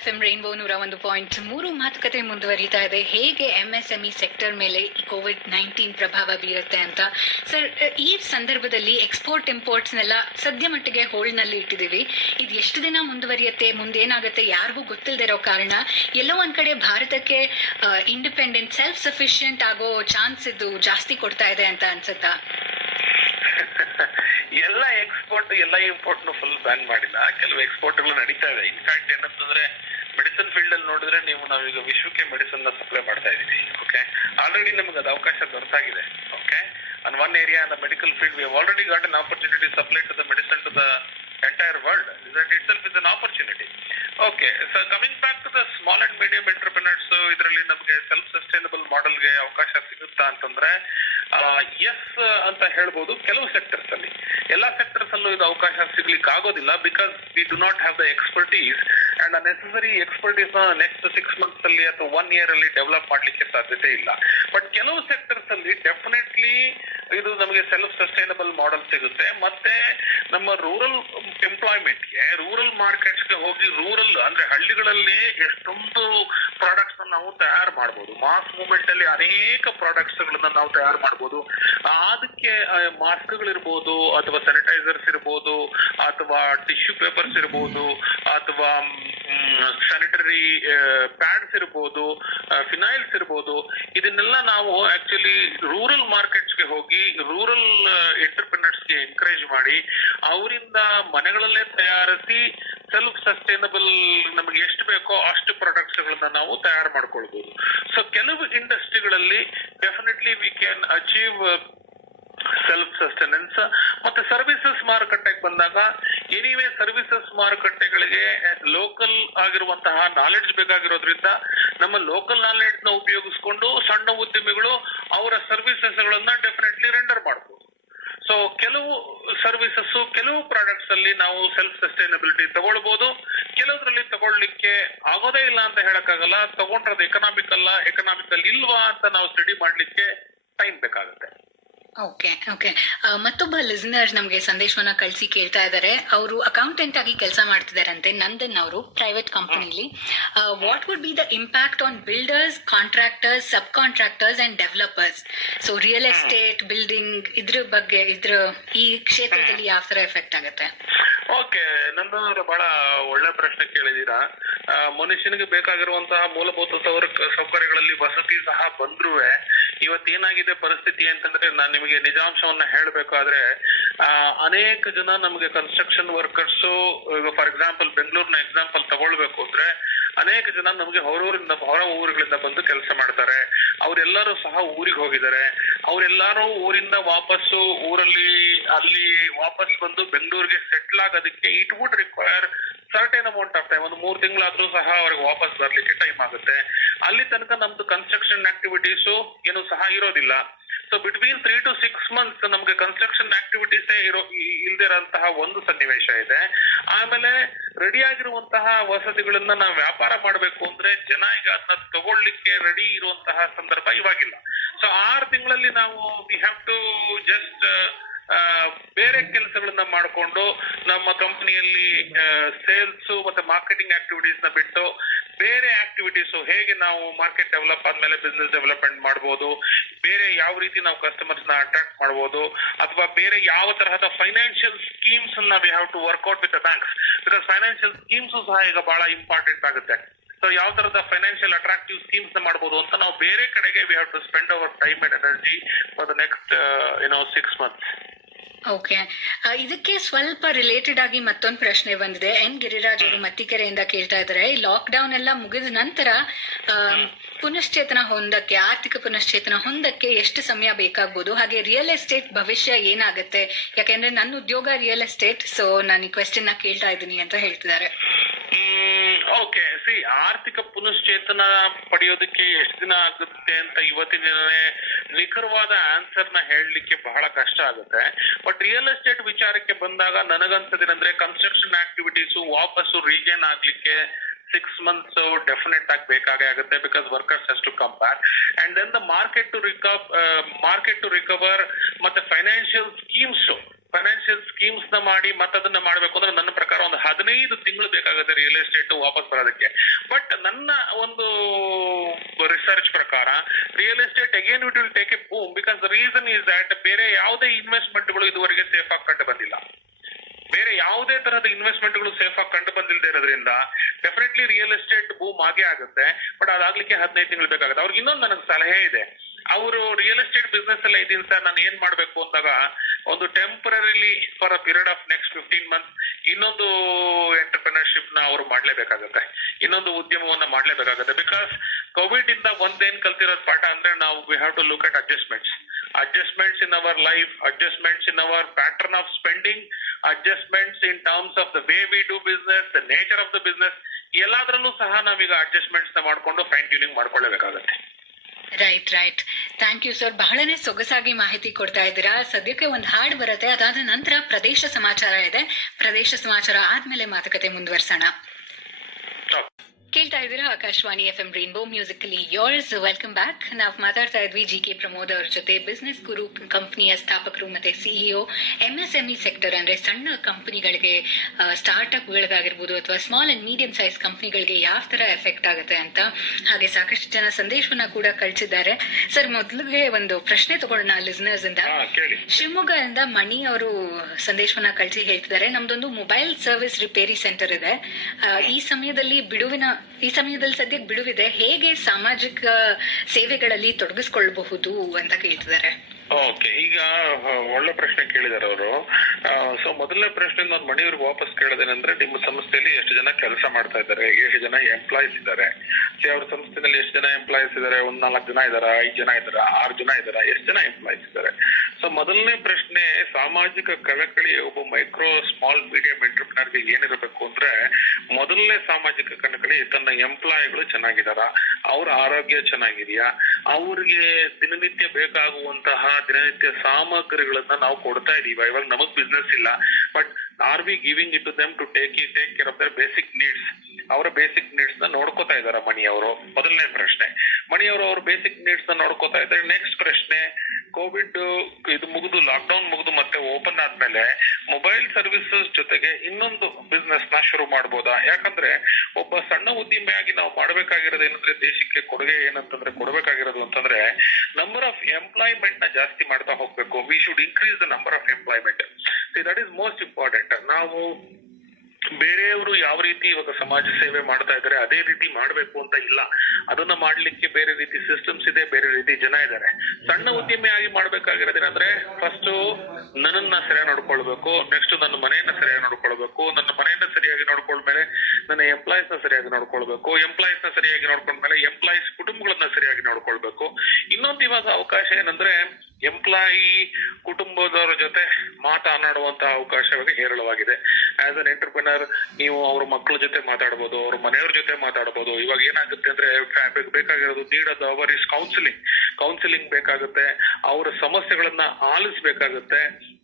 FM ರೈನ್ಬೋ 101.3 ಮಾತುಕತೆ ಮುಂದುವರಿತಾ ಇದೆ. ಹೇಗೆ MSME ಸೆಕ್ಟರ್ ಮೇಲೆ ಕೋವಿಡ್-19 ಪ್ರಭಾವ ಬೀರುತ್ತೆ ಅಂತ. ಸರ್, ಈ ಸಂದರ್ಭದಲ್ಲಿ ಎಕ್ಸ್ಪೋರ್ಟ್ ಇಂಪೋರ್ಟ್ಸ್ನೆಲ್ಲ ಸದ್ಯ ಮಟ್ಟಿಗೆ ಹೋಲ್ಡ್ ನಲ್ಲಿ ಇಟ್ಟಿದ್ದೀವಿ. ಇದು ಎಷ್ಟು ದಿನ ಮುಂದುವರಿಯುತ್ತೆ, ಮುಂದೇನಾಗುತ್ತೆ ಯಾರಿಗೂ ಗೊತ್ತಿಲ್ಲದೆ ಇರೋ ಕಾರಣ ಎಲ್ಲೋ ಒಂದ್ ಕಡೆ ಭಾರತಕ್ಕೆ ಇಂಡಿಪೆಂಡೆಂಟ್ ಸೆಲ್ಫ್ ಸಫಿಶಿಯಂಟ್ ಆಗೋ ಚಾನ್ಸ್ ಇದು ಜಾಸ್ತಿ ಕೊಡ್ತಾ ಇದೆ ಅಂತ ಅನ್ಸುತ್ತಾ? ಎಲ್ಲ ಎಕ್ಸ್ಪೋರ್ಟ್ ಎಲ್ಲ ಇಂಪೋರ್ಟ್ ಫುಲ್ ಬ್ಯಾನ್ ಮಾಡಿಲ್ಲ. ಕೆಲವು ಎಕ್ಸ್ಪೋರ್ಟ್ ಗಳು ನಡೀತಾ ಇದೆ. ಇನ್ಫ್ಯಾಕ್ಟ್ ಏನಂತಂದ್ರೆ ಮೆಡಿಸಿನ್ ಫೀಲ್ಡ್ ಅಲ್ಲಿ ನೋಡಿದ್ರೆ ನಾವೀಗ ವಿಶ್ವಕ್ಕೆ ಮೆಡಿಸಿನ್ ನ ಸಪ್ಲೈ ಮಾಡ್ತಾ ಇದೀವಿ. ಓಕೆ, ಆಲ್ರೆಡಿ ನಮಗೆ ಅದು ಅವಕಾಶ ದೊರೆತಾಗಿದೆ. Okay, on one area in the medical field we have already got an opportunity to supply to the medicine to the entire world. That itself is an opportunity. Okay, so coming back to the small and medium entrepreneurs, so ಇದರಲ್ಲಿ ನಮಗೆ self sustainable model ಗೆ ಅವಕಾಶ ಸಿಗುತ್ತಾ ಅಂತಂದ್ರೆ S ಅಂತ ಹೇಳ್ಬೋದು. ಕೆಲವು sectors ಅಲ್ಲಿ, ಎಲ್ಲಾ ಸೆಕ್ಟರ್ಸ್ ಅಲ್ಲೂ ಇದು ಅವಕಾಶ ಸಿಗ್ಲಿಕ್ಕೆ ಆಗೋದಿಲ್ಲ. Because we do not have the expertise and necessary expertise next 6 months ಅಲ್ಲಿ ಅಥವಾ 1 year ಅಲ್ಲಿ ಡೆವಲಪ್ ಮಾಡ್ಲಿಕ್ಕೆ ಸಾಧ್ಯತೆ ಇಲ್ಲ. ಬಟ್ ಕೆಲವು ಸೆಕ್ಟರ್ಸ್ ಅಲ್ಲಿ ಡೆಫಿನೆಟ್ಲಿ ಇದು ನಮಗೆ ಸೆಲ್ಫ್ ಸಸ್ಟೈನಬಲ್ ಮಾಡೆಲ್ ಸಿಗುತ್ತೆ. ಮತ್ತೆ ನಮ್ಮ ರೂರಲ್ ಎಂಪ್ಲಾಯ್ಮೆಂಟ್ಗೆ, ರೂರಲ್ ಮಾರ್ಕೆಟ್ಸ್ಗೆ ಹೋಗಿ ರೂರಲ್ ಅಂದ್ರೆ ಹಳ್ಳಿಗಳಲ್ಲಿ ಎಷ್ಟೊಂದು ಪ್ರಾಡಕ್ಟ್ಸ್ ನಾವು ತಯಾರು ಮಾಡಬಹುದು. ಮಾಸ್ ಮೂವ್ಮೆಂಟ್ ಅಲ್ಲಿ ಅನೇಕ ಪ್ರಾಡಕ್ಟ್ಸ್ ಗಳನ್ನ ನಾವು ತಯಾರು ಮಾಡಬಹುದು. ಅದಕ್ಕೆ ಮಾಸ್ಕ್ಗಳಿರ್ಬೋದು, ಅಥವಾ ಸ್ಯಾನಿಟೈಸರ್ಸ್ ಇರ್ಬೋದು, ಅಥವಾ ಟಿಶ್ಯೂ ಪೇಪರ್ಸ್ ಇರ್ಬೋದು, ಅಥವಾ ಸ್ಯಾನಿಟರಿ ಪ್ಯಾಡ್ಸ್ ಇರ್ಬೋದು, ಫಿನೈಲ್ಸ್ ಇರ್ಬೋದು. ಇದನ್ನೆಲ್ಲ ನಾವು ಆಕ್ಚುಲಿ ರೂರಲ್ ಮಾರ್ಕೆಟ್ಸ್ಗೆ ಹೋಗಿ ರೂರಲ್ ಎಂಟರ್ಪ್ರಿನರ್ಸ್ಗೆ ಎನ್ಕರೇಜ್ ಮಾಡಿ ಅವರಿಂದ ಮನೆಗಳಲ್ಲೇ ತಯಾರಿಸಿ ಸೆಲ್ಫ್ ಸಸ್ಟೈನಬಲ್ ನಮಗೆ ಎಷ್ಟು ಬೇಕೋ ಅಷ್ಟು ಪ್ರಾಡಕ್ಟ್ಸ್ ಗಳನ್ನ ನಾವು ತಯಾರು ಮಾಡ್ಕೊಳ್ಬಹುದು. ಸೊ ಕೆಲವು ಇಂಡಸ್ಟ್ರಿಗಳಲ್ಲಿ definitely we can achieve self sustenance. ಮತ್ತೆ ಸರ್ವಿಸಸ್ ಮಾರುಕಟ್ಟೆಗೆ ಬಂದಾಗ ಎನಿವೇ ಸರ್ವಿಸಸ್ ಮಾರುಕಟ್ಟೆಗಳಿಗೆ ಲೋಕಲ್ ಆಗಿರುವಂತಹ ನಾಲೆಡ್ಜ್ ಬೇಕಾಗಿರೋದ್ರಿಂದ ನಮ್ಮ ಲೋಕಲ್ ನಾಲೆಡ್ಜ್ ನ ಉಪಯೋಗಿಸ್ಕೊಂಡು ಸಣ್ಣ ಉದ್ಯಮಿಗಳು ಅವರ ಸರ್ವಿಸಸ್ ಗಳನ್ನ ಡೆಫಿನೆಟ್ಲಿ ರೆಂಡರ್ ಮಾಡಬಹುದು. ಸೊ ಕೆಲವು ಸರ್ವಿಸಸ್, ಕೆಲವು ಪ್ರಾಡಕ್ಟ್ಸ್ ಅಲ್ಲಿ ನಾವು ಸೆಲ್ಫ್ ಸಸ್ಟೈನಬಿಲಿಟಿ ತಗೊಳ್ಬಹುದು, ಕೆಲವರಲ್ಲಿ ತಗೊಳ್ಳಿಕ್ಕೆ ಆಗೋದೇ ಇಲ್ಲ ಅಂತ ಹೇಳಕ್ಕಾಗಲ್ಲ. ತಗೊಂಡ್ರದ್ದು ಎಕನಾಮಿಕಲ್ ಇಲ್ವಾ ಅಂತ ನಾವು ಸ್ಟಡಿ ಮಾಡ್ಲಿಕ್ಕೆ ಟೈಮ್ ಬೇಕಾಗುತ್ತೆ. ಓಕೆ ಓಕೆ ಮತ್ತೊಬ್ಬ ಲಿಸನರ್ ನಮಗೆ ಸಂದೇಶವನ್ನ ಕಳಿಸಿ ಕೇಳ್ತಾ ಇದ್ದಾರೆ. ಅವರು ಅಕೌಂಟೆಂಟ್ ಆಗಿ ಕೆಲಸ ಮಾಡ್ತಿದಾರಂತೆ, ನಂದನ್ ಅವರು, ಪ್ರೈವೇಟ್ ಕಂಪನಿಲಿ. What would be the impact on builders, contractors, sub contractors and developers? So real estate, building, ಇದ್ರ ಬಗ್ಗೆ ಈ ಕ್ಷೇತ್ರದಲ್ಲಿ ಯಾವ ತರ ಎಫೆಕ್ಟ್ ಆಗುತ್ತೆ? ಓಕೆ, ನಂದನ್ ಬಹಳ ಒಳ್ಳೆ ಪ್ರಶ್ನೆ ಕೇಳಿದೀರಾ. ಮನುಷ್ಯನಿಗೆ ಬೇಕಾಗಿರುವಂತಹ ಮೂಲಭೂತ ಸೌಕರ್ಯಗಳಲ್ಲಿ ವಸತಿ ಸಹ ಬಂದ್ರೂ ಇವತ್ತೇನಾಗಿದೆ ಪರಿಸ್ಥಿತಿ ಅಂತಂದ್ರೆ, ನಾನು ನಿಮಗೆ ನಿಜಾಂಶವನ್ನ ಹೇಳಬೇಕಾದ್ರೆ ಅನೇಕ ಜನ ನಮಗೆ ಕನ್ಸ್ಟ್ರಕ್ಷನ್ ವರ್ಕರ್ಸ್, ಫಾರ್ ಎಕ್ಸಾಂಪಲ್ ಬೆಂಗಳೂರಿನ ಎಕ್ಸಾಂಪಲ್ ತಗೊಳ್ಬೇಕು ಅಂದ್ರೆ ಅನೇಕ ಜನ ನಮಗೆ ಹೊರ ಊರುಗಳಿಂದ ಬಂದು ಕೆಲಸ ಮಾಡ್ತಾರೆ. ಅವರೆಲ್ಲರೂ ಸಹ ಊರಿಗೆ ಹೋಗಿದ್ದಾರೆ. ಅವರೆಲ್ಲರೂ ಊರಿಂದ ವಾಪಸ್ಸು ಅಲ್ಲಿ ವಾಪಸ್ ಬಂದು ಬೆಂಗಳೂರಿಗೆ ಸೆಟ್ಲ್ ಆಗೋದಕ್ಕೆ it would require certain amount of time. ಒಂದು 3 ತಿಂಗಳಾದ್ರೂ ಸಹ ಅವ್ರಿಗೆ ವಾಪಸ್ ಬರ್ಲಿಕ್ಕೆ ಟೈಮ್ ಆಗುತ್ತೆ. ಅಲ್ಲಿ ತನಕ ನಮ್ದು ಕನ್ಸ್ಟ್ರಕ್ಷನ್ ಆಕ್ಟಿವಿಟೀಸು ಏನು ಸಹ ಇರೋದಿಲ್ಲ. ಸೊ ಬಿಟ್ವೀನ್ 3 to 6 months ನಮ್ಗೆ ಕನ್ಸ್ಟ್ರಕ್ಷನ್ ಆಕ್ಟಿವಿಟೀಸೇ ಇಲ್ದಿರಂತಹ ಒಂದು ಸನ್ನಿವೇಶ ಇದೆ. ಆಮೇಲೆ ರೆಡಿ ಆಗಿರುವಂತಹ ವಸತಿಗಳನ್ನ ನಾವು ವ್ಯಾಪಾರ ಮಾಡಬೇಕು ಅಂದ್ರೆ ಜನ ಈಗ ಅದನ್ನ ತಗೊಳ್ಳಿಕ್ಕೆ ರೆಡಿ ಇರುವಂತಹ ಸಂದರ್ಭ ಇವಾಗಿಲ್ಲ. ಸೊ 6 ತಿಂಗಳಲ್ಲಿ ನಾವು ವಿ ಹ್ಯಾವ್ ಟು ಜಸ್ಟ್ ಬೇರೆ ಕೆಲಸಗಳನ್ನ ಮಾಡಿಕೊಂಡು ನಮ್ಮ ಕಂಪನಿಯಲ್ಲಿ ಸೇಲ್ಸ್ ಮತ್ತೆ ಮಾರ್ಕೆಟಿಂಗ್ ಆಕ್ಟಿವಿಟೀಸ್ ನ ಬಿಟ್ಟು ಬೇರೆ ಆಕ್ಟಿವಿಟೀಸ್, ಹೇಗೆ ನಾವು ಮಾರ್ಕೆಟ್ ಡೆವಲಪ್ ಆದ್ಮೇಲೆ ಬಿಸ್ನೆಸ್ ಡೆವಲಪ್ಮೆಂಟ್ ಮಾಡಬಹುದು, ಬೇರೆ ಯಾವ ರೀತಿ ನಾವು ಕಸ್ಟಮರ್ಸ್ ನ ಅಟ್ರಾಕ್ಟ್ ಮಾಡಬಹುದು, ಅಥವಾ ಬೇರೆ ಯಾವ ತರಹದ ಫೈನಾನ್ಷಿಯಲ್ ಸ್ಕೀಮ್ಸ್ ನ we have to work out with the banks. Because financial schemes ಸಹ ಈಗ ಬಹಳ ಇಂಪಾರ್ಟೆಂಟ್ ಆಗುತ್ತೆ. ಸೊ ಯಾವ ತರದ ಫೈನಾನ್ಷಿಯಲ್ ಅಟ್ರಾಕ್ಟಿವ್ ಸ್ಕೀಮ್ಸ್ ನ ಮಾಡಬಹುದು ಅಂತ ನಾವು ಬೇರೆ ಕಡೆಗೆ we have to spend our time and energy for the next 6 months. Okay, ಇದಕ್ಕೆ ಸ್ವಲ್ಪ ರಿಲೇಟೆಡ್ ಆಗಿ ಮತ್ತೊಂದು ಪ್ರಶ್ನೆ ಬಂದಿದೆ. ಎನ್ ಗಿರಿರಾಜ್ ಅವರು ಮತ್ತಿಕೆರೆಯಿಂದ ಕೇಳ್ತಾ ಇದ್ದಾರೆ, ಲಾಕ್ ಡೌನ್ ಎಲ್ಲ ಮುಗಿದ ನಂತರ ಪುನಶ್ಚೇತನ ಹೊಂದಕ್ಕೆ, ಆರ್ಥಿಕ ಪುನಶ್ಚೇತನ ಹೊಂದಕ್ಕೆ ಎಷ್ಟು ಸಮಯ ಬೇಕಾಗ್ಬೋದು? ಹಾಗೆ ರಿಯಲ್ ಎಸ್ಟೇಟ್ ಭವಿಷ್ಯ ಏನಾಗುತ್ತೆ? ಯಾಕೆಂದ್ರೆ ನನ್ನ ಉದ್ಯೋಗ ರಿಯಲ್ ಎಸ್ಟೇಟ್, ಸೊ ನಾನು ಈ ಕ್ವೆಶ್ಚನ್ ನ ಕೇಳ್ತಾ ಇದ್ದೀನಿ ಅಂತ ಹೇಳ್ತಿದ್ದಾರೆ. ಓಕೆ, ಆರ್ಥಿಕ ಪುನಶ್ಚೇತನ ಪಡೆಯೋದಕ್ಕೆ ಎಷ್ಟು ದಿನ ಆಗುತ್ತೆ ಅಂತ ಇವತ್ತಿನ ದಿನನೇ ನಿಖರವಾದ ಆನ್ಸರ್ ನ ಹೇಳಲಿಕ್ಕೆ ಬಹಳ ಕಷ್ಟ ಆಗುತ್ತೆ. ಬಟ್ ರಿಯಲ್ ಎಸ್ಟೇಟ್ ವಿಚಾರಕ್ಕೆ ಬಂದಾಗ ನನಗನ್ಸದೇನಂದ್ರೆ ಕನ್ಸ್ಟ್ರಕ್ಷನ್ ಆಕ್ಟಿವಿಟೀಸ್ ವಾಪಸ್ಸು ರೀಜನ್ ಆಗ್ಲಿಕ್ಕೆ 6 months ಡೆಫಿನೆಟ್ ಆಗಿ ಬೇಕಾಗೇ ಆಗುತ್ತೆ. Because workers has to come back and then the market to recover ಮತ್ತೆ ಫೈನಾನ್ಷಿಯಲ್ ಸ್ಕೀಮ್ಸ್ ನ ಮಾಡಿ ಮತ್ತೆ ಅದನ್ನ ಮಾಡ್ಬೇಕು ಅಂದ್ರೆ ನನ್ನ ಪ್ರಕಾರ ಒಂದು 15 ತಿಂಗಳು ಬೇಕಾಗುತ್ತೆ ರಿಯಲ್ ಎಸ್ಟೇಟ್ ವಾಪಸ್ ಬರೋದಕ್ಕೆ. ಬಟ್ ನನ್ನ ಒಂದು ರಿಸರ್ಚ್ ಪ್ರಕಾರ real estate again it will take A boom. Because the reason is that ಬೇರೆ ಯಾವುದೇ ಇನ್ವೆಸ್ಟ್ಮೆಂಟ್ಗಳು ಇದುವರೆಗೆ ಸೇಫ್ ಆಗಿ ಕಂಡು ಬಂದಿಲ್ಲ. ಬೇರೆ ಯಾವುದೇ ತರಹದ ಇನ್ವೆಸ್ಟ್ಮೆಂಟ್ಗಳು ಸೇಫ್ ಆಗಿ ಕಂಡು ಬಂದಿಲ್ಲದೆ ಇರೋದ್ರಿಂದ ಡೆಫಿನೆಟ್ಲಿ ರಿಯಲ್ ಎಸ್ಟೇಟ್ ಬೂಮ್ ಆಗೇ ಆಗುತ್ತೆ. ಬಟ್ ಅದಾಗ್ಲಿಕ್ಕೆ 15 ತಿಂಗಳು ಬೇಕಾಗುತ್ತೆ. ಅವ್ರಿಗೆ ಇನ್ನೊಂದು ನನಗೆ ಸಲಹೆ ಇದೆ. ಅವರು ರಿಯಲ್ ಎಸ್ಟೇಟ್ ಬಿಸ್ನೆಸ್ ಎಲ್ಲ ಇದೀನಿ ಸರ್, ನಾನು ಏನ್ ಮಾಡ್ಬೇಕು ಅಂದಾಗ ಒಂದು ಟೆಂಪರರಿಲಿ for a period of next 15 months ಇನ್ನೊಂದು ಎಂಟರ್ಪ್ರಿನರ್ಶಿಪ್ ನ ಅವರು ಮಾಡ್ಲೇಬೇಕಾಗತ್ತೆ, ಇನ್ನೊಂದು ಉದ್ಯಮವನ್ನ ಮಾಡ್ಲೇಬೇಕಾಗತ್ತೆ. ಬಿಕಾಸ್ ಕೋವಿಡ್ ಇಂದ ಒಂದೇನ್ ಕಲ್ತಿರೋದ್ ಪಾಠ ಅಂದ್ರೆ ನಾವು we have to look at adjustments in our life, adjustments in our pattern of spending, adjustments in terms of the way we do business, the nature of the business, ಎಲ್ಲಾದ್ರಲ್ಲೂ ಸಹ ನಾವೀಗ adjustments ನ ಮಾಡ್ಕೊಂಡು fine tuning ಮಾಡ್ಕೊಳ್ಳೇಬೇಕಾಗತ್ತೆ. Right. Thank you sir, ಬಹಳನೇ ಸೊಗಸಾಗಿ ಮಾಹಿತಿ ಕೊಡ್ತಾ ಇದ್ದೀರಾ. ಸದ್ಯಕ್ಕೆ ಒಂದು ಹಾಡು ಬರುತ್ತೆ, ಅದಾದ ನಂತರ ಪ್ರದೇಶ ಸಮಾಚಾರ ಇದೆ. ಪ್ರದೇಶ ಸಮಾಚಾರ ಆದ್ಮೇಲೆ ಮಾತುಕತೆ ಮುಂದುವರ್ಸೋಣ. ಕೇಳ್ತಾ ಇದ್ದೀರಾ Akashvani FM rainbow musically yours. Welcome back. ನಾವು ಮಾತಾಡ್ತಾ ಇದ್ವಿ ಜಿ.ಕೆ. ಪ್ರಮೋದ್ ಅವ್ರ ಜೊತೆ, ಬಿಸ್ನೆಸ್ ಗುರು ಕಂಪನಿಯ ಸ್ಥಾಪಕರು ಮತ್ತೆ CEO. MSME ಸೆಕ್ಟರ್ ಅಂದ್ರೆ ಸಣ್ಣ ಕಂಪನಿಗಳಿಗೆ, ಸ್ಟಾರ್ಟ್ಅಪ್ಗಳಿಗಾಗಿರ್ಬೋದು ಅಥವಾ ಸ್ಮಾಲ್ ಅಂಡ್ ಮೀಡಿಯಂ ಸೈಜ್ ಕಂಪನಿಗಳಿಗೆ ಯಾವ ತರ ಎಫೆಕ್ಟ್ ಆಗುತ್ತೆ ಅಂತ. ಹಾಗೆ ಸಾಕಷ್ಟು ಜನ ಸಂದೇಶವನ್ನ ಕೂಡ ಕಳಿಸಿದ್ದಾರೆ. ಸರ್, ಮೊದಲಿಗೆ ಒಂದು ಪ್ರಶ್ನೆ ತಗೊಳ್ಳೋಣ ಲಿಸ್ನರ್ಸ್ ಇಂದ. ಶಿವಮೊಗ್ಗದಿಂದ ಮಣಿ ಅವರು ಸಂದೇಶವನ್ನ ಕಳಿಸಿ ಹೇಳ್ತಿದ್ದಾರೆ, ನಮ್ದೊಂದು ಮೊಬೈಲ್ ಸರ್ವಿಸ್ ರಿಪೇರಿ ಸೆಂಟರ್ ಇದೆ. ಈ ಸಮಯದಲ್ಲಿ ಸದ್ಯಕ್ಕೆ ಬಿಡುವಿದೆ, ಹೇಗೆ ಸಾಮಾಜಿಕ ಸೇವೆಗಳಲ್ಲಿ ತೊಡಗಿಸ್ಕೊಳ್ಬಹುದು ಅಂತ ಕೇಳ್ತಿದ್ದಾರೆ. ಓಕೆ, ಈಗ ಒಳ್ಳೆ ಪ್ರಶ್ನೆ ಕೇಳಿದಾರೆ ಅವರು. ಸೊ ಮೊದಲನೇ ಪ್ರಶ್ನೆ ನಾನು ಮಣಿಯವ್ರಿಗೆ ವಾಪಸ್ ಕೇಳೋದೇನಂದ್ರೆ, ನಿಮ್ಮ ಸಂಸ್ಥೆಯಲ್ಲಿ ಎಷ್ಟು ಜನ ಕೆಲಸ ಮಾಡ್ತಾ ಇದ್ದಾರೆ, ಎಷ್ಟು ಜನ ಎಂಪ್ಲಾಯೀಸ್ ಇದ್ದಾರೆ, ಅವ್ರ ಸಂಸ್ಥೆಯಲ್ಲಿ ಎಷ್ಟು ಜನ ಎಂಪ್ಲಾಯೀಸ್ ಇದ್ದಾರೆ, 4 ಜನ ಇದಾರ, 5 ಜನ ಇದಾರ, 6 ಜನ ಇದಾರ, ಎಷ್ಟು ಜನ ಎಂಪ್ಲಾಯೀಸ್ ಇದ್ದಾರೆ? ಸೊ ಮೊದಲನೇ ಪ್ರಶ್ನೆ, ಸಾಮಾಜಿಕ ಕಳಕಳಿ ಒಬ್ಬ ಮೈಕ್ರೋ ಸ್ಮಾಲ್ ಮೀಡಿಯಂ ಎಂಟರ್ಪ್ರಿನರ್ಗೆ ಏನಿರಬೇಕು ಅಂದ್ರೆ, ಮೊದಲನೇ ಸಾಮಾಜಿಕ ಕಳಕಳಿ ತನ್ನ ಎಂಪ್ಲಾಯಿಗಳು ಚೆನ್ನಾಗಿದಾರ, ಅವ್ರ ಆರೋಗ್ಯ ಚೆನ್ನಾಗಿದೆಯಾ, ಅವ್ರಿಗೆ ದಿನನಿತ್ಯ ಬೇಕಾಗುವಂತಹ ದಿನನಿತ್ಯ ಸಾಮಗ್ರಿಗಳನ್ನ ನಾವು ಕೊಡ್ತಾ ಇದೀವ. ಇವಾಗ ನಮಗ್ ಬಿಸ್ನೆಸ್ ಇಲ್ಲ, but are we giving it to them to take care of their basic needs? ಅವರ ಬೇಸಿಕ್ ನೀಡ್ಸ್ ನ ನೋಡ್ಕೋತಾ ಇದಾರ ಮಣಿಯವರು? ಮೊದಲನೇ ಪ್ರಶ್ನೆ. ಮಣಿಯವರು ಅವ್ರ ಬೇಸಿಕ್ ನೀಡ್ಸ್ ನ ನೋಡ್ಕೋತಾ ಇದ್ದಾರೆ. ನೆಕ್ಸ್ಟ್ ಪ್ರಶ್ನೆ, ಕೋವಿಡ್ ಇದು ಮುಗಿದು, ಲಾಕ್ಡೌನ್ ಮುಗಿದು ಮತ್ತೆ ಓಪನ್ ಆದ್ಮೇಲೆ ಮೊಬೈಲ್ ಸರ್ವಿಸಸ್ ಜೊತೆಗೆ ಇನ್ನೊಂದು ಬಿಸ್ನೆಸ್ ನ ಶುರು ಮಾಡ್ಬೋದಾ? ಯಾಕಂದ್ರೆ ಒಬ್ಬ ಸಣ್ಣ ಉದ್ಯಮಿಯಾಗಿ ನಾವು ಮಾಡ್ಬೇಕಾಗಿರೋದು ಏನಂದ್ರೆ, ದೇಶಕ್ಕೆ ಕೊಡುಗೆ ಏನಂತಂದ್ರೆ ಕೊಡ್ಬೇಕಾಗಿರೋದು ಅಂತಂದ್ರೆ ನಂಬರ್ ಆಫ್ ಎಂಪ್ಲಾಯ್ಮೆಂಟ್ ನ ಜಾಸ್ತಿ ಮಾಡ್ತಾ ಹೋಗ್ಬೇಕು. We should increase the number of employment. That is most important. ನಾವು ಬೇರೆಯವರು ಯಾವ ರೀತಿ ಇವಾಗ ಸಮಾಜ ಸೇವೆ ಮಾಡ್ತಾ ಇದಾರೆ ಅದೇ ರೀತಿ ಮಾಡ್ಬೇಕು ಅಂತ ಇಲ್ಲ. ಅದನ್ನ ಮಾಡ್ಲಿಕ್ಕೆ ಬೇರೆ ರೀತಿ ಸಿಸ್ಟಮ್ಸ್ ಇದೆ, ಬೇರೆ ರೀತಿ ಜನ ಇದ್ದಾರೆ. ಸಣ್ಣ ಉದ್ಯಮಿಯಾಗಿ ಮಾಡ್ಬೇಕಾಗಿರೋದೇನಂದ್ರೆ, ಫಸ್ಟ್ ನನ್ನನ್ನ ಸರಿಯಾಗಿ ನೋಡ್ಕೊಳ್ಬೇಕು, ನೆಕ್ಸ್ಟ್ ನನ್ನ ಮನೆಯನ್ನ ಸರಿಯಾಗಿ ನೋಡ್ಕೊಳ್ಬೇಕು, ನನ್ನ ಮನೆಯನ್ನ ಸರಿಯಾಗಿ ನೋಡ್ಕೊಂಡ್ಮೇಲೆ ನನ್ನ ಎಂಪ್ಲಾಯೀಸ್ ನ ಸರಿಯಾಗಿ ನೋಡ್ಕೊಳ್ಬೇಕು, ಎಂಪ್ಲಾಯೀಸ್ ನ ಸರಿಯಾಗಿ ನೋಡ್ಕೊಂಡ್ಮೇಲೆ ಎಂಪ್ಲಾಯೀಸ್ ಕುಟುಂಬಗಳನ್ನ ಸರಿಯಾಗಿ ನೋಡ್ಕೊಳ್ಬೇಕು. ಇನ್ನೊಂದು ಇವಾಗ ಅವಕಾಶ ಏನಂದ್ರೆ, ಎಂಪ್ಲಾಯಿ ಕುಟುಂಬದವರ ಜೊತೆ ಮಾತನಾಡುವಂತಹ ಅವಕಾಶ ಇವಾಗ ಹೇರಳವಾಗಿದೆ. ಆಸ್ ಅನ್ ಎಂಟರ್ಪ್ರಿನರ್ ನೀವು ಅವ್ರ ಮಕ್ಕಳ ಜೊತೆ ಮಾತಾಡ್ಬೋದು, ಅವ್ರ ಮನೆಯವ್ರ ಜೊತೆ ಮಾತಾಡ್ಬೋದು. ಇವಾಗ ಏನಾಗುತ್ತೆ ಅಂದ್ರೆ, ಬೇಕಾಗಿರೋದು need of the hour is counselling ಬೇಕಾಗುತ್ತೆ, ಅವರ ಸಮಸ್ಯೆಗಳನ್ನ ಆಲಿಸ್ಬೇಕಾಗುತ್ತೆ.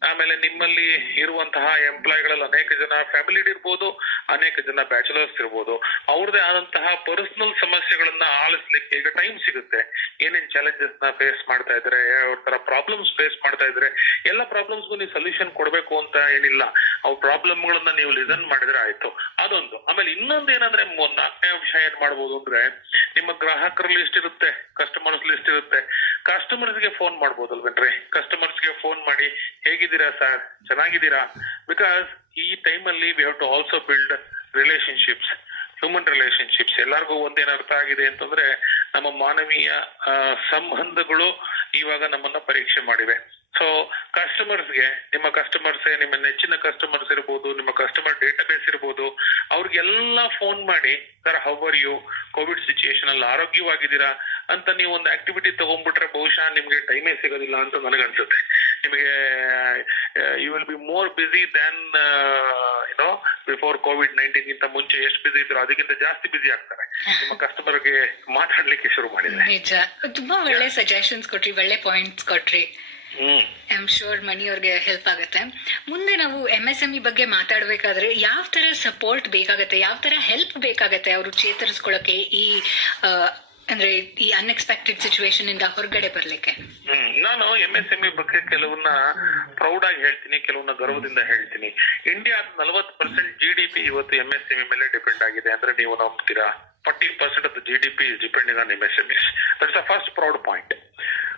ಆಮೇಲೆ ನಿಮ್ಮಲ್ಲಿ ಇರುವಂತಹ ಎಂಪ್ಲಾಯಿಗಳಲ್ಲಿ ಅನೇಕ ಜನ ಫ್ಯಾಮಿಲಿ ಇರ್ಬೋದು, ಅನೇಕ ಜನ ಬ್ಯಾಚುಲರ್ಸ್ ಇರ್ಬೋದು. ಅವ್ರದೇ ಆದಂತಹ ಪರ್ಸನಲ್ ಸಮಸ್ಯೆಗಳನ್ನ ಆಲಿಸ್ಲಿಕ್ಕೆ ಈಗ ಟೈಮ್ ಸಿಗುತ್ತೆ. ಏನೇನ್ ಚಾಲೆಂಜಸ್ ನ ಫೇಸ್ ಮಾಡ್ತಾ ಇದ್ರೆ, ಯಾವ ತರ ಪ್ರಾಬ್ಲಮ್ಸ್ ಫೇಸ್ ಮಾಡ್ತಾ ಇದ್ರೆ, ಎಲ್ಲ ಪ್ರಾಬ್ಲಮ್ಸ್ಗೂ ನೀವು ಸೊಲ್ಯೂಷನ್ ಕೊಡ್ಬೇಕು ಅಂತ ಏನಿಲ್ಲ. ಅವ್ ಪ್ರಾಬ್ಲಮ್ಗಳನ್ನ ನೀವು ಲಿಸನ್ ಮಾಡಿದ್ರೆ ಆಯ್ತು, ಅದೊಂದು. ಆಮೇಲೆ ಇನ್ನೊಂದು ಏನಂದ್ರೆ, 4ನೇ ವಿಷಯ ಏನ್ ಮಾಡ್ಬೋದು ಅಂದ್ರೆ, ನಿಮ್ಮ ಗ್ರಾಹಕರ ಲಿಸ್ಟ್ ಇರುತ್ತೆ, ಕಸ್ಟಮರ್ಸ್ ಲಿಸ್ಟ್ ಇರುತ್ತೆ. ಕಸ್ಟಮರ್ಸ್ಗೆ ಫೋನ್ ಮಾಡ್ಬೋದಲ್ವೇನ್ರಿ? ಕಸ್ಟಮರ್ಸ್ಗೆ ಫೋನ್ ಮಾಡಿ, ಹೇಗಿದ್ದೀರಾ ಸರ್, ಚೆನ್ನಾಗಿದ್ದೀರಾ? ಬಿಕಾಸ್ ಈ ಟೈಮ್ ಅಲ್ಲಿ we have to also build relationships, human relationships. ಎಲ್ಲರಿಗೂ ಒಂದೇನ್ ಅರ್ಥ ಆಗಿದೆ ಅಂತಂದ್ರೆ, ನಮ್ಮ ಮಾನವೀಯ ಸಂಬಂಧಗಳು ಇವಾಗ ನಮ್ಮನ್ನ ಪರೀಕ್ಷೆ ಮಾಡಿವೆ. ಸೊ ಕಸ್ಟಮರ್ಸ್ಗೆ, ನಿಮ್ಮ ಕಸ್ಟಮರ್ಸ್, ನಿಮ್ಮ ನೆಚ್ಚಿನ ಕಸ್ಟಮರ್ಸ್ ಇರ್ಬೋದು, ನಿಮ್ಮ ಕಸ್ಟಮರ್ ಡೇಟಾಬೇಸ್ ಇರ್ಬೋದು, ಅವ್ರಿಗೆಲ್ಲ ಫೋನ್ ಮಾಡಿ, sir how are you, Covid situation ಅಲ್ಲಿ ಆರೋಗ್ಯವಾಗಿದ್ದೀರಾ ಅಂತ ನೀವು ಒಂದು ಆಕ್ಟಿವಿಟಿ ತಗೊಂಡ್ಬಿಟ್ರೆ ಬಹುಶಃ ನಿಮ್ಗೆ ಟೈಮೇ ಸಿಗೋದಿಲ್ಲ ಅಂತ ನನಗನ್ಸುತ್ತೆ. ನಿಮಗೆ you will be more busy than before COVID-19 ಗಿಂತ ಮುಂಚೆ ಎಷ್ಟು ಬಿಸಿ ಇದ್ರು ಅದಕ್ಕಿಂತ ಜಾಸ್ತಿ ಬಿಸಿ ಆಗ್ತಾರೆ ನಿಮ್ಮ ಕಸ್ಟಮರ್ಗೆ ಮಾತಾಡ್ಲಿಕ್ಕೆ ಶುರು ಮಾಡಿದ್ರೆ. ನಿಜ, ತುಂಬಾ ಒಳ್ಳೆ ಸಜೆಷನ್ಸ್ ಕೊಟ್ರಿ, ಒಳ್ಳೆ ಪಾಯಿಂಟ್ಸ್ ಕೊಟ್ರಿ. ಐ ಆಮ್ ಶೋರ್ ಮಣಿಯವ್ರಿಗೆ ಹೆಲ್ಪ್ ಆಗುತ್ತೆ. ಮುಂದೆ ನಾವು MSME ಬಗ್ಗೆ ಮಾತಾಡ್ಬೇಕಾದ್ರೆ ಯಾವ ತರ ಸಪೋರ್ಟ್ ಬೇಕಾಗತ್ತೆ, ಯಾವ ತರ ಹೆಲ್ಪ್ ಬೇಕಾಗತ್ತೆ ಅವರು ಚೇತರಿಸ್ಕೊಳ್ಳಕ್ಕೆ, ಅಂದ್ರೆ ಈ ಅನ್ಎಕ್ಸ್ಪೆಕ್ಟೆಡ್ ಸಿಚುವೇಶನ್ ಇಂದ ಹೊರಗಡೆ ಬರ್ಲಿಕ್ಕೆ? ನಾನು MSME ಬಗ್ಗೆ ಕೆಲವನ್ನ ಪ್ರೌಡ್ ಆಗಿ ಹೇಳ್ತೀನಿ, ಕೆಲವನ್ನ ಗರ್ವದಿಂದ ಹೇಳ್ತೀನಿ. ಇಂಡಿಯಾ 40% GDP ಇವತ್ತು MSME ಮೇಲೆ ಡಿಪೆಂಡ್ ಆಗಿದೆ ಅಂದ್ರೆ ನೀವು ನಂಬ್ತೀರಾ? 40% of the GDP is depending on MSMEs. That's the first proud point.